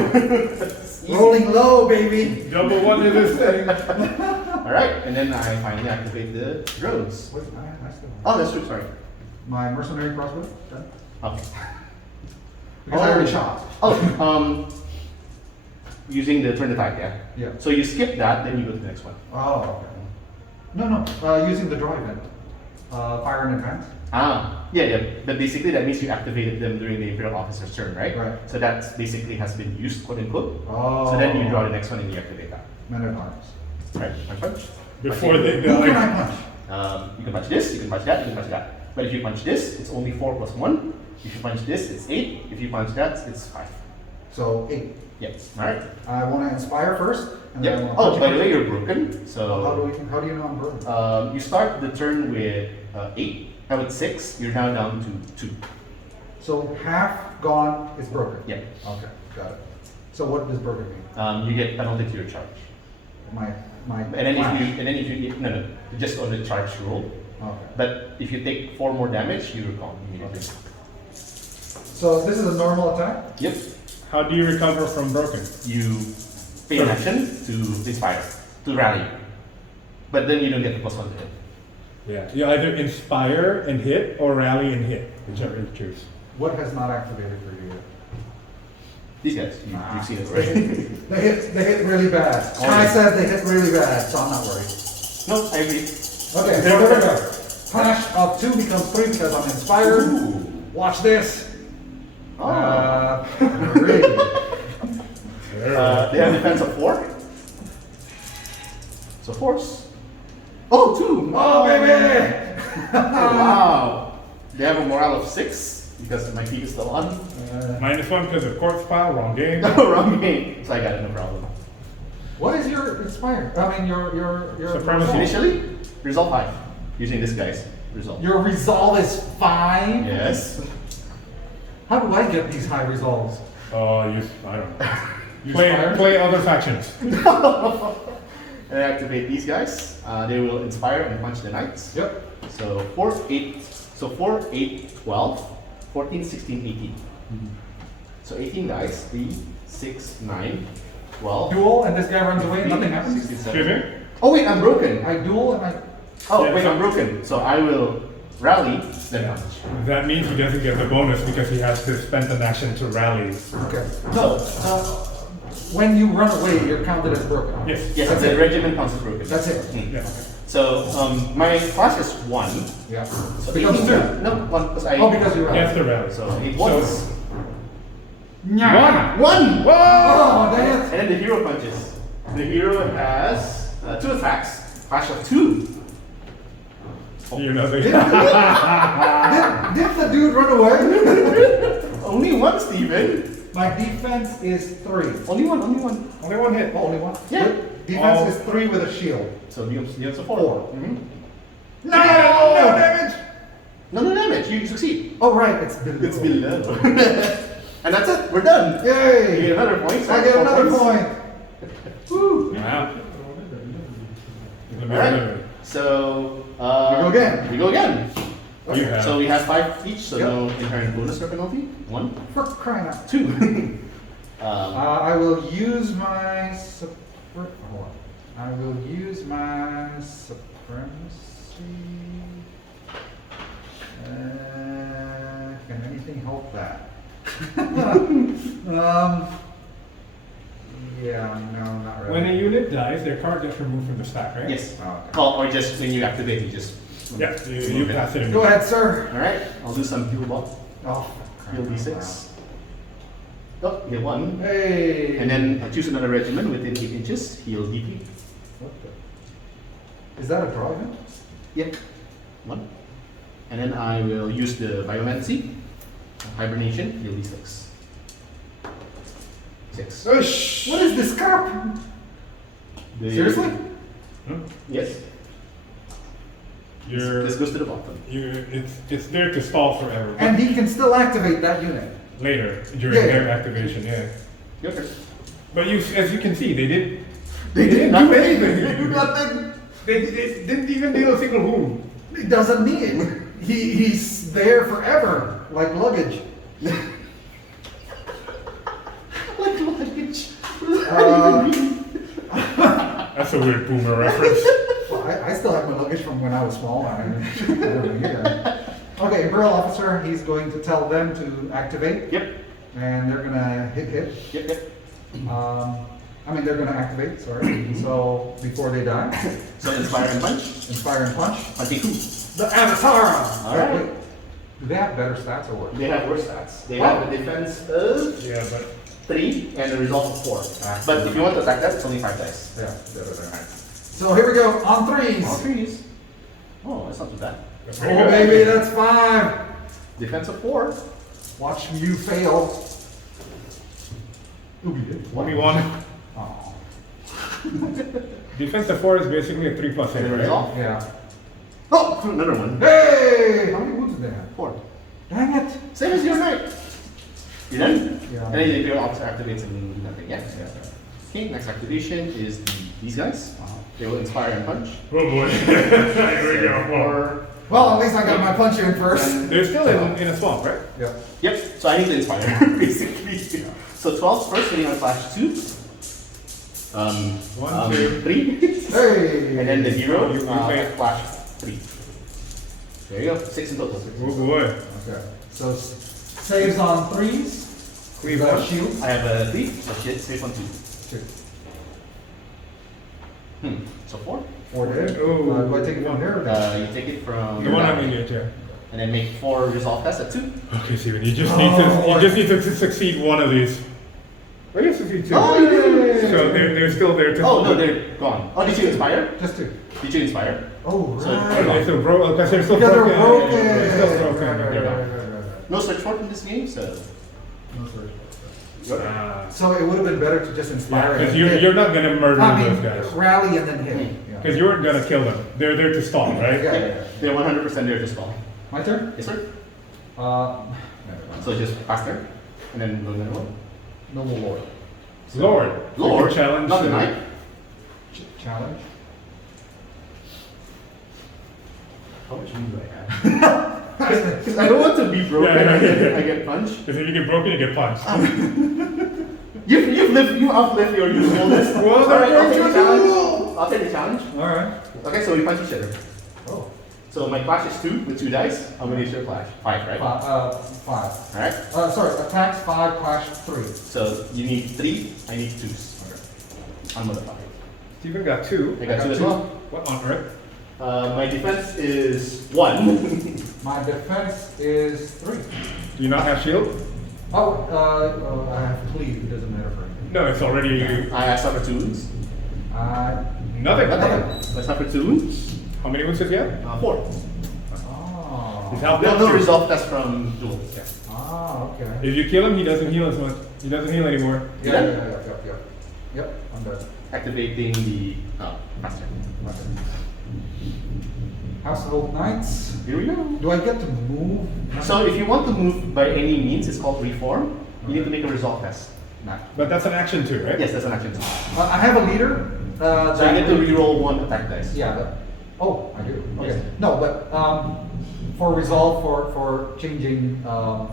Rolling low, baby. Double one in this thing. Alright, and then I finally activate the drones. Wait, I still. Oh, that's true, sorry. My mercenary crossbow. Done. Okay. Because I already shot. Oh, using the turn attack, yeah? Yeah. So you skip that, then you go to the next one. Oh, okay. No, using the draw event. Fire in advance. Yeah. But basically that means you activated them during the Imperial Officer's turn, right? Right. So that basically has been used, quote unquote. Oh. So then you draw the next one and you activate that. Men at arms. Right? Punch, punch. Before they Who can I die. punch? You can punch this, you can punch that, you can punch that. But if you punch this, it's only 4 plus 1. If you punch this, it's 8. If you punch that, it's 5. So 8. Yep. Alright. I want to inspire first. And then I Yep. wanna Oh, punch by you the way, first. you're broken. So How do you know I'm broken? you start the turn with 8. Now with 6, you're now down to 2. So half gone is broken. Yep. Okay, got it. So what does broken mean? You get penalty to your charge. My And then flash. if you no, just on the charge roll. Okay. But if you take 4 more damage, you recall immediately. So this is a normal attack. Yep. How do you recover from broken? You pay an action to inspire, to rally. But then you don't get the +1 to hit. Yeah. You either inspire and hit or rally and hit, whichever you choose. What has not activated for you yet? These guys, you've seen it already. They hit really bad. Oh, I yeah. said they hit really bad, so I'm not worried. No, I agree. Okay, so there we go. Clash of 2 becomes 3 because I'm inspired. Ooh. Watch this. Oh. Really? They have defense of 4. So force. Oh, 2. Oh, baby! Wow. They have a morale of 6 because my feet is still on. -1 because of corpse pile, wrong game. Wrong game. So I got it, no problem. What is your inspire? I mean, your Supremacy. Initially, resolve 5. Using this guy's resolve. Your resolve is 5. Yes. How do I get these high resolves? Oh, I don't know. You Play inspired? other factions. And I activate these guys. They will inspire and punch the knights. Yep. So 4, 8, 12, 14, 16, 18. So 18 dice. 3, 6, 9, 12. Duel, and this guy runs away, and nothing happens. 67. Excuse me? Oh wait, I'm broken. I duel, and I. Oh Yeah, wait, so- I'm broken. So I will rally, then punch. That means he doesn't get the bonus because he has to spend an action to rally. Okay. So, When you run away, you're counted as broken. Yes. yes, That's the it. regiment counts as broken. That's it. Yeah. So my class is 1. Yeah. So Becomes 18 2. No, 1 because I. Oh, because you're He has right. to rally. So it was Nya. 1. Oh, dang it. And then the hero punches. The hero has 2 attacks. Clash of 2. You know, they, Did the dude run away? Only 1, Steven. My defense is 3. Only 1. Only 1. only one hit. Oh, only one? Yeah. Good. Defense Oh. is 3 with a shield. So you have a 4. 4. Mhm. No! No damage. No damage. You succeed. Oh, right, it's below. It's below. And that's it. We're done. You Yay! get another point. I get 4 another points. point. Woo! Wow. Alright. So We go again. We go again. You have. So we have 5 each. So Yep. no inherent bonus or penalty. 1, For crying out. 2. I will use my hold on. I will use my supremacy. Can anything help that? Yeah, no, not really. When a unit dies, their card gets removed from the stack, right? Yes. Oh, okay. Well, or just when you activate, you just. Yeah, you pass it in. Go ahead, sir. All right. I'll do some heal bot. Oh, Heal d6. Oh, heal 1. Hey. And then I choose another regiment within 8 inches. Heal d3. What the? Is that a draw event? Yep. 1. And then I will use the biomancy. Hibernation. Heal d6. 6. Ush. What is this crap? Seriously? Hmm? Yes. You're, This goes to the bottom. it's there to stall forever. But And he can still activate that unit. later, during Yeah. their activation, yeah. Your turn. But as you can see, they didn't They did do nothing. anything. They do nothing. They didn't even deal a single wound. He doesn't need it. He's there forever, like luggage. Like luggage. That's a weird boomer reference. Well, I still have my luggage from when I was small. I don't know, yeah. Okay, Imperial Officer, he's going to tell them to activate, Yep. and they're gonna hit. Yep. I mean, they're gonna activate, sorry. So, before they die, So inspire and punch. inspire and punch. Antiku. The Avatar! All right. Wait, do they have better stats or worse? They have worse stats. They have a defense of Yeah, but 3 and a resolve of 4. But if you want to attack that, it's only 5 dice. Yeah. So here we go, on threes. All threes. Oh, that's not too bad. that's Oh, pretty good. baby, that's 5. Defense of 4. Watch you fail. Ooh, you did. 1v1. Oh. Defensive 4 is basically a 3+ hit, And a right? resolve. Yeah. Oh, another one. Hey! How many wounds did they have? 4. Dang it! Same as your knight. You done? Yeah. And then your officer activates and do nothing. Yeah. Okay, next activation is these guys. They will inspire and punch. Oh boy. Here we go. Or Well, at least I got my punch in first. They're still in a swamp, right? Yeah. yep. So I need to inspire basically. So 12 first, hitting on flash 2. 1, 2. 3. Hey! And then the hero, You pay. flash 3. There you go, 6 in total. Oh boy. Okay. So saves on threes. Cleave Got one. shield. I have a 3, a shit, save on 2. 2. So 4. 4 dead. Oh. Do I take it from here or there? You take it from The one I'm in here, too. and then make 4 resolve tests at 2. Okay, Steven, you just need to succeed one of these. Or you succeed 2. Oh, yeah. So they're still there to Oh no, they're gone. Oh, did you inspire? Just 2. Did you inspire? Oh, So- right. They're still broken. Because they're still Because they're broken. broken. They're still broken. Right, right, They're right, broken. right, right, right. No search for in this game, so. No, sorry. Ah. So it would have been better to just inspire. Because and you're, hit. you're not going to murder I mean, those guys. rally and then hit. Yeah. Because you weren't going to kill them. They're there to stall, right? Yeah, yeah, yeah. They're 100% there to spawn. My turn? Yes, sir. Never mind. So just faster, and then go another one. Noble Lord. Lord. Lord, Challenge. not the knight. Challenge. How much room do I have? Because I don't want to be broken. Yeah. I get punched. Because if you get broken, you get punched. You outlived your usefulness. Well, Alright, I'll take the they're challenge. I'll take the challenge. Alright. Okay, so we punch each other. Oh. So my clash is 2 with 2 dice. How many is your clash? 5, right? Five. Alright. Sorry, attacks 5, clash 3. So you need 3, I need 2s. Unmodified. Steven got 2. I got 2 as well. What on earth? My defense is 1. My defense is 3. Do you not have shield? Oh, I have cleave, it doesn't matter for me. No, it's already I suffer 2 wounds. nothing. I suffer 2 wounds. How many wounds does he have? 4. Oh. His health No down 2. resolve test from duel. Yeah. Ah, okay. If you kill him, he doesn't heal as much. He doesn't heal anymore. Yeah. Yep, I'm done. Activating the master. Household Knights. Here we go. Do I get to move? So if you want to move by any means, it's called reform. You need to make a resolve test. Nah. But that's an action too, right? Yes, that's an action. I have a leader. So you get to reroll 1 attack dice. Yeah. Oh, I do. Okay. Yes. No, but for resolve for changing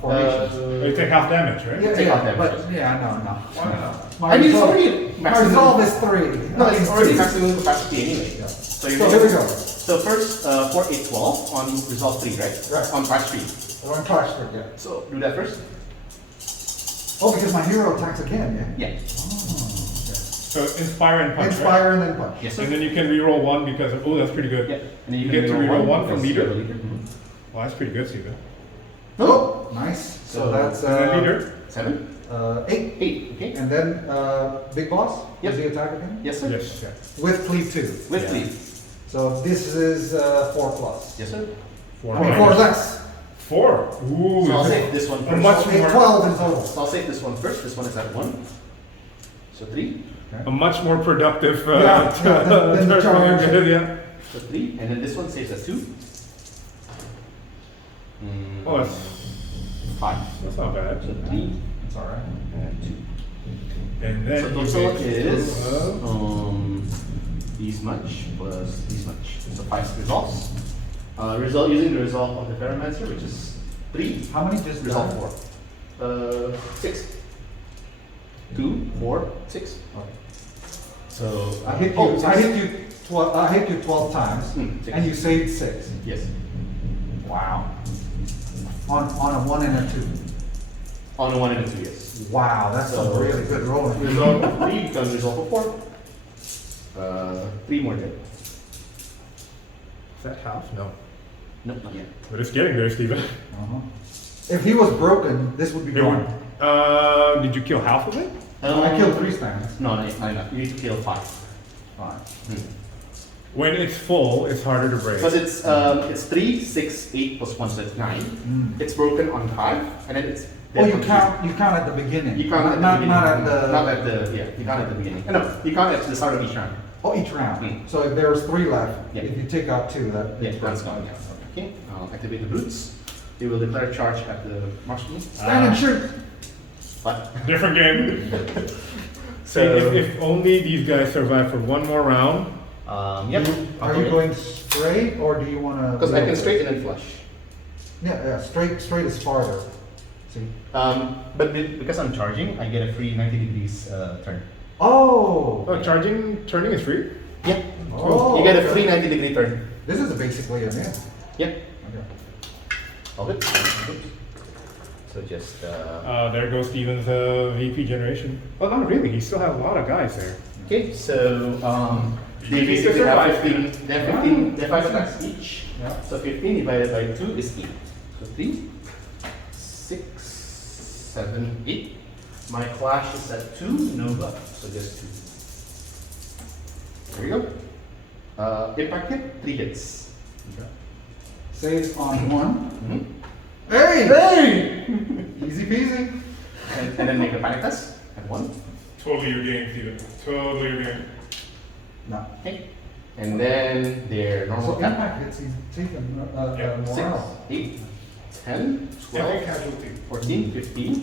formations. You take half damage, right? yeah, take yeah, half damage, but yes. yeah, no. Why not? My I mean, it's resolve- already my maximum. resolve is 3. No, it's already maximum capacity anyway. Yeah. So, So here we go. So first, 4, 8, 12 on resolve 3, right? Right. On clash 3. One clash 3, yeah. So do that first. Oh, because my hero attacks again, yeah? Yeah. So inspire and punch, Inspire and then punch. Yes, right? sir. And then you can reroll 1 because of, oh, that's pretty good. Yeah. And then You get to reroll 1 from because leader. you have a leader. Mhm. Well, that's pretty good, Steven. Oh, nice. So So- that's And then leader. 7, 8. 8. Okay. And then big boss. Yep. Does he attack again? Yes, sir. Yes. Yeah. With cleave 2. With Yeah. cleave. So this is 4 plus. Yes, sir. 4 I mean, 4 less. 4. Ooh. So I'll this is save this one a first. much Okay, more, 12 in total. So I'll save this one first. This one is at 1. So 3. a much more productive Yeah, than the turn. charge. Yeah. So 3. And then this one saves as 2. Oh, that's 5. not bad. So 3 It's alright. and 2. And then So he total makes is of- these much plus these much. So 5 resolves. Result using the resolve of the pheromancer, which is 3. How many just Resolve died? 4. 6. 2, 4, 6. Okay. So I hit you. oh, I 6. hit you. 12. I hit you 12 times, Six. and you saved 6. Yes. Wow. On a 1 and a 2. On a 1 and a 2, yes. Wow, that's So- some really good rolling. Resolve of 3 becomes resolve of 4. 3 more dead. Is that half? No. Nope, not yet. But it's getting there, Steven. Uh-huh. If he was broken, this would be It would- gone. Did you kill half of it? I killed 3 stands. No, not enough. You need to kill 5. Fine. When it's full, it's harder to break. Because it's 3, 6, 8 plus 1, so it's 9. Mm. It's broken on 5, and then it's. Oh, you count at the beginning. You count at the not, beginning. Not at the. Not at the. Yeah, you count at the beginning. No, you count at the start of each round. Oh, each round. Mm. So if there's 3 left, Yeah. if you take out 2, that Yeah, it's that's broken. gone. Yeah. Okay, I'll activate the boots. They will declare charge at the marksman. Stand and shoot. What? Different game. So, if only these guys survive for one more round. Yep. Are you going straight or do you want to? Because I can straighten and flush. Yeah, straight is farther. See? But because I'm charging, I get a free 90 degrees turn. Oh. Oh, turning is free? Yeah. Oh, You get a okay. free 90 degree turn. This is basically a myth. Yep. Okay. All good. So just. There goes Steven's VP generation. Well, not really. He still has a lot of guys there. Okay, so they You basically can have survive. 15. They have 15. They have 5 attacks each. Yeah. So 15 divided by 2 is 8. So 3, 6, 7, 8. My clash is at 2, no buff, so just 2. There you go. Impact hit, 3 hits. Saves on 1. Mhm. Hey! Hey! Easy peasy. And then make a panic test at 1. Totally your game, Steven. Totally your game. No. Okay. And then their normal So attack. impact hits, he's taking Yeah, 6, morale. 8, 10, 12, Epic casualty. 14, 15.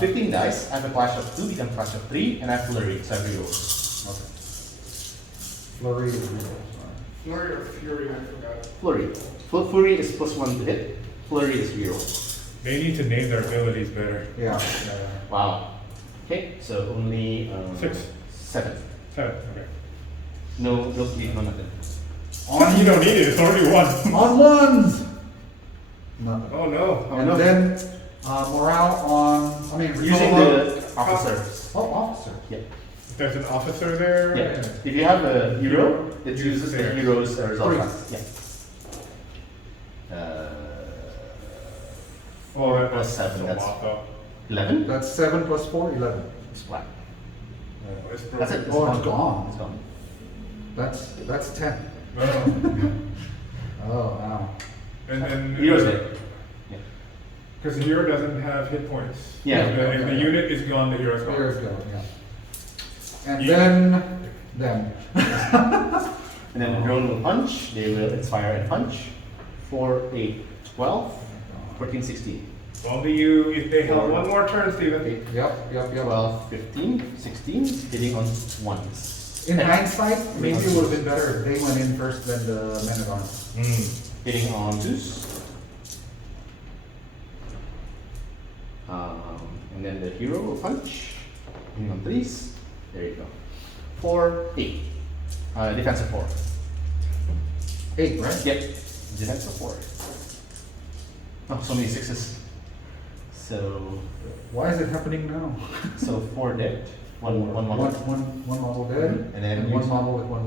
15 dice. I have a clash of 2, become clash of 3, and I have flurry, so I reroll. Okay. Flurry is real. Flurry or Fury, I forgot. Flurry. Fury is +1 to hit. flurry is 0. They need to name their abilities better. Yeah. Wow. Okay, so only 6. 7. 7, okay. No lead, no nothing. You don't need it, it's already 1. On ones! Nothing. Oh no. And then morale on, I mean, Using the officer. Oh, officer. Yeah. If there's an officer there. Yeah. If you have a hero, it uses the there. hero's result. 3. Yeah. Oh, that- Plus 7, a that's lot, though. 11. That's 7 plus 4, 11. It's flat. Oh, it's That's it. Oh, it's gone. It's gone. That's 10. Oh. Oh, wow. And Hero's dead. Yeah. because the hero doesn't have hit points. Yeah. If the unit is gone, the hero's gone. Here's go, yeah. And Yeah. then, And then the drone will punch. They will inspire and punch. 4, 8, 12, 14, 16. Only if they held one more turn, Steven. 8, yep. 12, 15, 16, hitting on ones. In hindsight, maybe it would have been better if they went in first than the men at arms. Hitting on 2s. And then the hero will punch. Hitting on 3s. There you go. 4, 8. Defensive 4. 8, right? Yep. Defensive 4. Oh, so many 6s. So Why is it happening now? 4 dead. One model. One model dead, And then one use- model with 1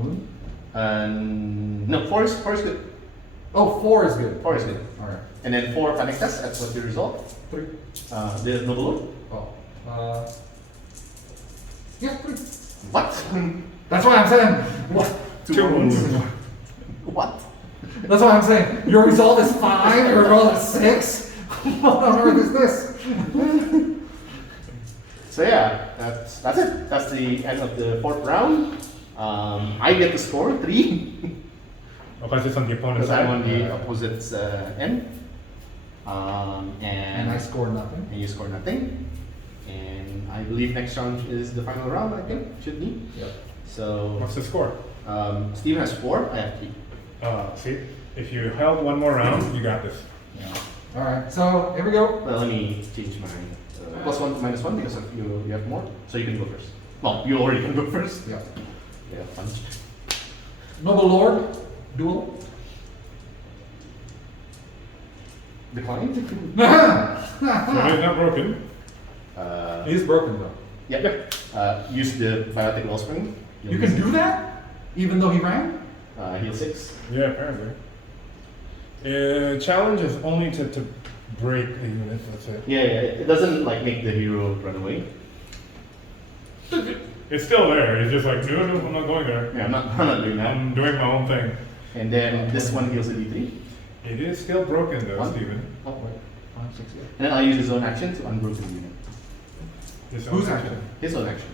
wound. No, 4 is good. Oh, 4 is good. 4 is good. Alright. And then 4 panic test. That's what you resolve. 3. The noble lord. Oh. Yeah, 3. What? That's what I'm saying. What? 2 wounds. What? That's what I'm saying. Your result is 5, your result is 6. What on earth is this? So yeah, that's it. That's the end of the 4th round. I get the score 3 Because it's on the opponent's because I'm side. on the opposite's end. And I scored nothing. And you score nothing. And I believe next round is the final round. I think should be. Yep. So What's the score? Steve has 4. I have 3. See, if you held one more round, you got this. Yeah. Alright, so here we go. Well, let me change my +1 to -1 because of you have more. So you can go first. Well, you already can go first. Yeah. Yeah, punch. Noble Lord, duel. Decline. So it's not broken. It is broken though. Yeah. Use the biotic wellspring. You can do that? Even though he ran? Heal 6. Yeah, apparently. Challenge is only to break the unit, that's it. Yeah, it doesn't like make the hero run away. It's still there, it's just like, no, I'm not going there. Yeah, I'm not doing that. I'm doing my own thing. And then this one heals a D3. It is still broken though, One. Steven. Oh, wait. 5, 6, yeah. And then I'll use his own action to unbroken the unit. His Whose own action? His own action.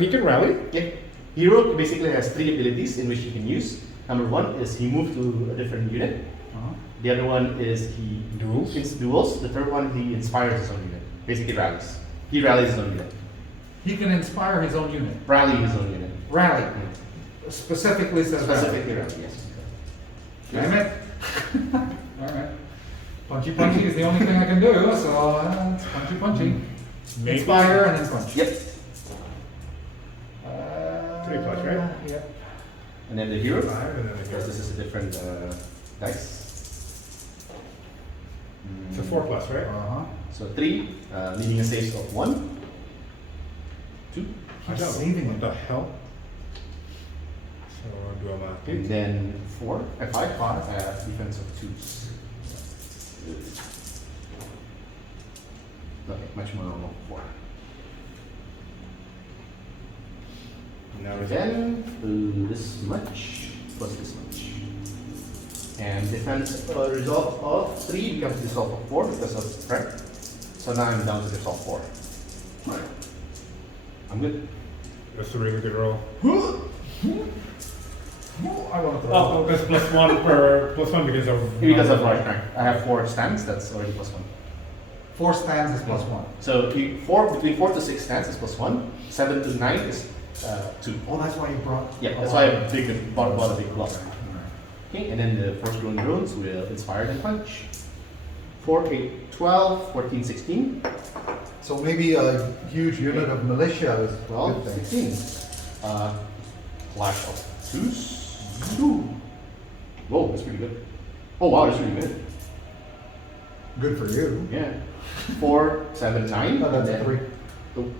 He can rally? Yeah. Hero basically has 3 abilities in which he can use. Number 1 is he moves to a different unit. The other one is he Duels? duels. The third one he inspires his own unit. Basically rallies. He rallies his own unit. He can inspire his own unit. Rally his own unit. Rally. Yeah. Specifically says Specifically rally, yes. Damn it. Alright. Punchy punchy is the only thing I can do, so it's punchy punchy. Maybe- Inspire and then punch. Yep. 3+, right? Yep. And then the hero. 5 and then the Because hero. this is a different dice. It's a 4+, right? Uh-huh. So 3, leaving a save of 1. 2. I don't know. saving What it. the hell? So do And I then 4, 5, 5, defense of 2s. Okay, much more normal. 4. Now it's Then this much plus this much. And defense result of 3 becomes result of 4 because of prep. So now I'm down to result 4. Alright. I'm good. That's a really good roll. I want to throw. Oh, that's +1 per +1 because of Right. I have 4 stands, that's already +1. 4 stands is +1. So between 4 to 6 stands is +1. 7 to 9 is 2. Oh, that's why you brought. Yeah, that's why I bought a big block. Okay, and then the first grown drones will inspire and punch. 4, 8, 12, 14, 16. So maybe a huge unit of militia is a 12, good thing. 16. Clash of twos. 2. Whoa, that's pretty good. Oh wow, that's really good. Good for you. Yeah. 4, 7, 9. Oh, that's and then 3. 2.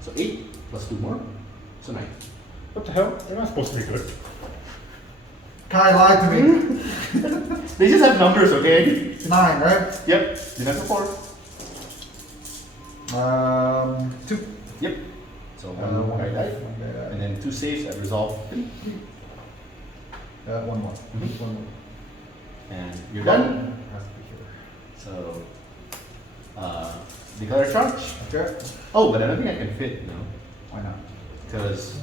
So 8 plus 2 more. So 9. What the hell? They're not supposed to be good. Kai lied to me. They just have numbers, okay? 9, right? Yep. Then that's a 4. 2. Yep. So One die. die. And then 2 saves at resolve 3. 1 more. Mhm. 1 more. And you're done. Has to be here. So declare charge. Okay. Oh, but I don't think I can fit, you know, Why not? because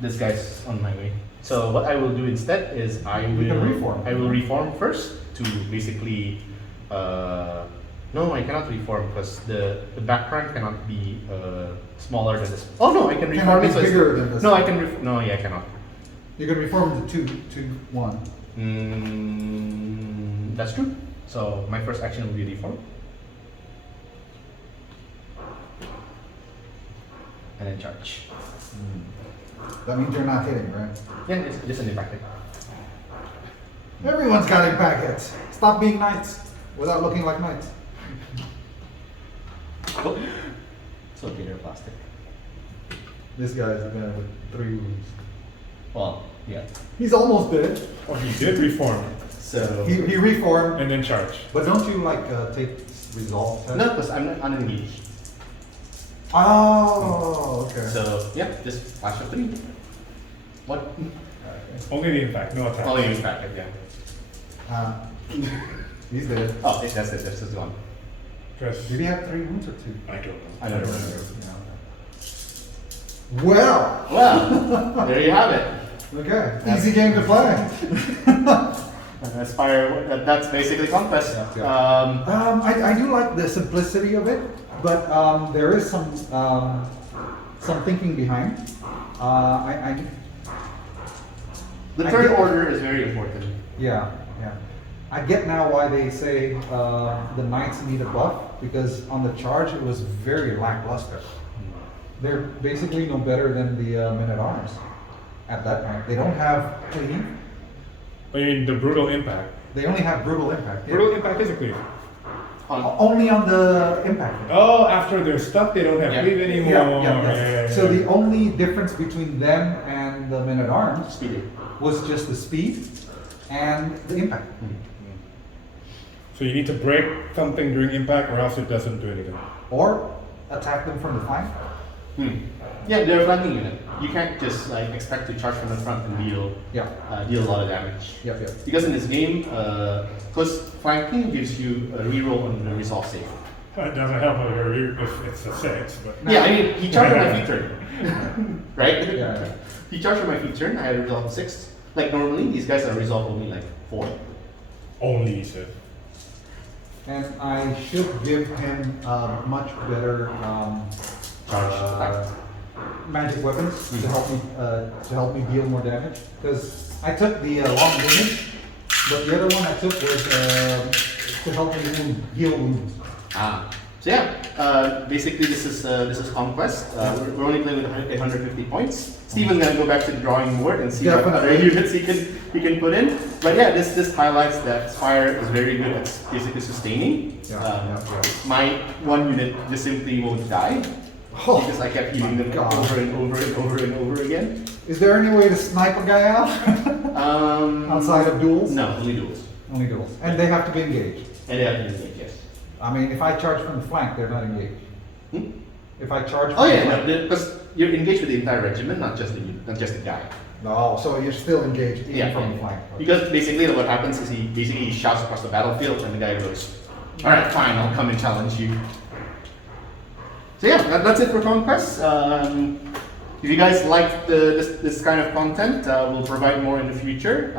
this guy's on my way. So what I will do instead is You can reform. I will reform first to basically. No, I cannot reform because the background cannot be smaller than this. Oh no, I can reform be it. So it's- bigger than this. No, I can. No, yeah, I cannot. You can reform to 2, 2, 1. That's true. So my first action will be reform, and then charge. That means you're not hitting, right? Yeah, it's just an impact. Everyone's got impact hits. Stop being knights without looking like knights. Oh. So okay, they're plastic. This guy's a guy with 3 wounds. Well, yeah. He's almost dead. Oh, he did reform So He reformed, and then charge. but don't you like take resolve test? no, because I'm not unengaged. Oh, okay. So yeah, just flash of 3. What? Okay. Only the impact, no attack. Only impact, yeah. He's dead. Oh, that's it. That's just one. Press. Did he have 3 wounds or 2? I don't know. I don't remember. Yeah. Well, Well, there you have it. okay. Easy game to play. Spire. That's basically Conquest. Yeah. I do like the simplicity of it, but there is some thinking behind. The I third get- order is very important. Yeah. I get now why they say the knights need a buff, because on the charge it was very lackluster. They're basically no better than the men-at-arms at that point. They don't have cleave. I mean, the brutal impact. They only have brutal impact. Yeah. Brutal impact is a cleave. Only on the impact. Oh, after they're stuck, they don't have Yeah. cleave anymore. Yeah. So the only difference between them and the men-at-arms Speedy. was just the speed and the impact. So you need to break something during impact, or else it doesn't do anything. Or attack them from the flank. Yeah, they're a flanking unit. You can't just like expect to charge from the front and deal Yeah. deal a lot of damage. Yep. Because in this game, because flanking gives you a reroll on the resolve save. It doesn't help if it's a 6, but Yeah, I mean, he charged on my feet turn, right? Yeah. He charged on my feet turn. I had a resolve of 6. Like normally, these guys are resolve only like 4. only he said. And I should give him much better Charge. magic weapons to help me deal more damage. Because I took the long damage, but the other one I took was to help me heal wounds. So yeah, basically this is Conquest. We're only playing with 850 points. Steven's gonna go back to the drawing board and see what other Definitely. units he can put in. But yeah, this highlights that Spire is very good at basically sustaining. Yeah. My one unit just simply won't die Oh, because I kept healing them God. over and over and over and over again. Is there any way to snipe a guy out outside of duels? No, only duels. Only duels, and they have to be engaged. And they have to engage, yes. I mean, if I charge from the flank, they're not engaged. Hmm? If I charge. Oh from the yeah, flank- no, because you're engaged with the entire regiment, not just the guy. No, so you're still engaged even Yeah, from yeah. the flank. Because basically what happens is he shouts across the battlefield and the guy goes, alright, fine, I'll come and challenge you. So yeah, that's it for Conquest. If you guys like this kind of content, we'll provide more in the future.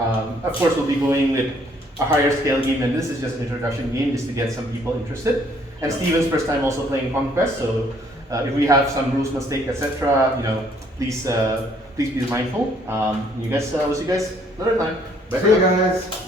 Of course, we'll be going with a higher scale game, and this is just an introduction game just to get some people interested. And Steven's first time also playing Conquest, so if we have some rules mistake, etc., please be mindful. We'll see you guys another time. Bye See for you now. guys.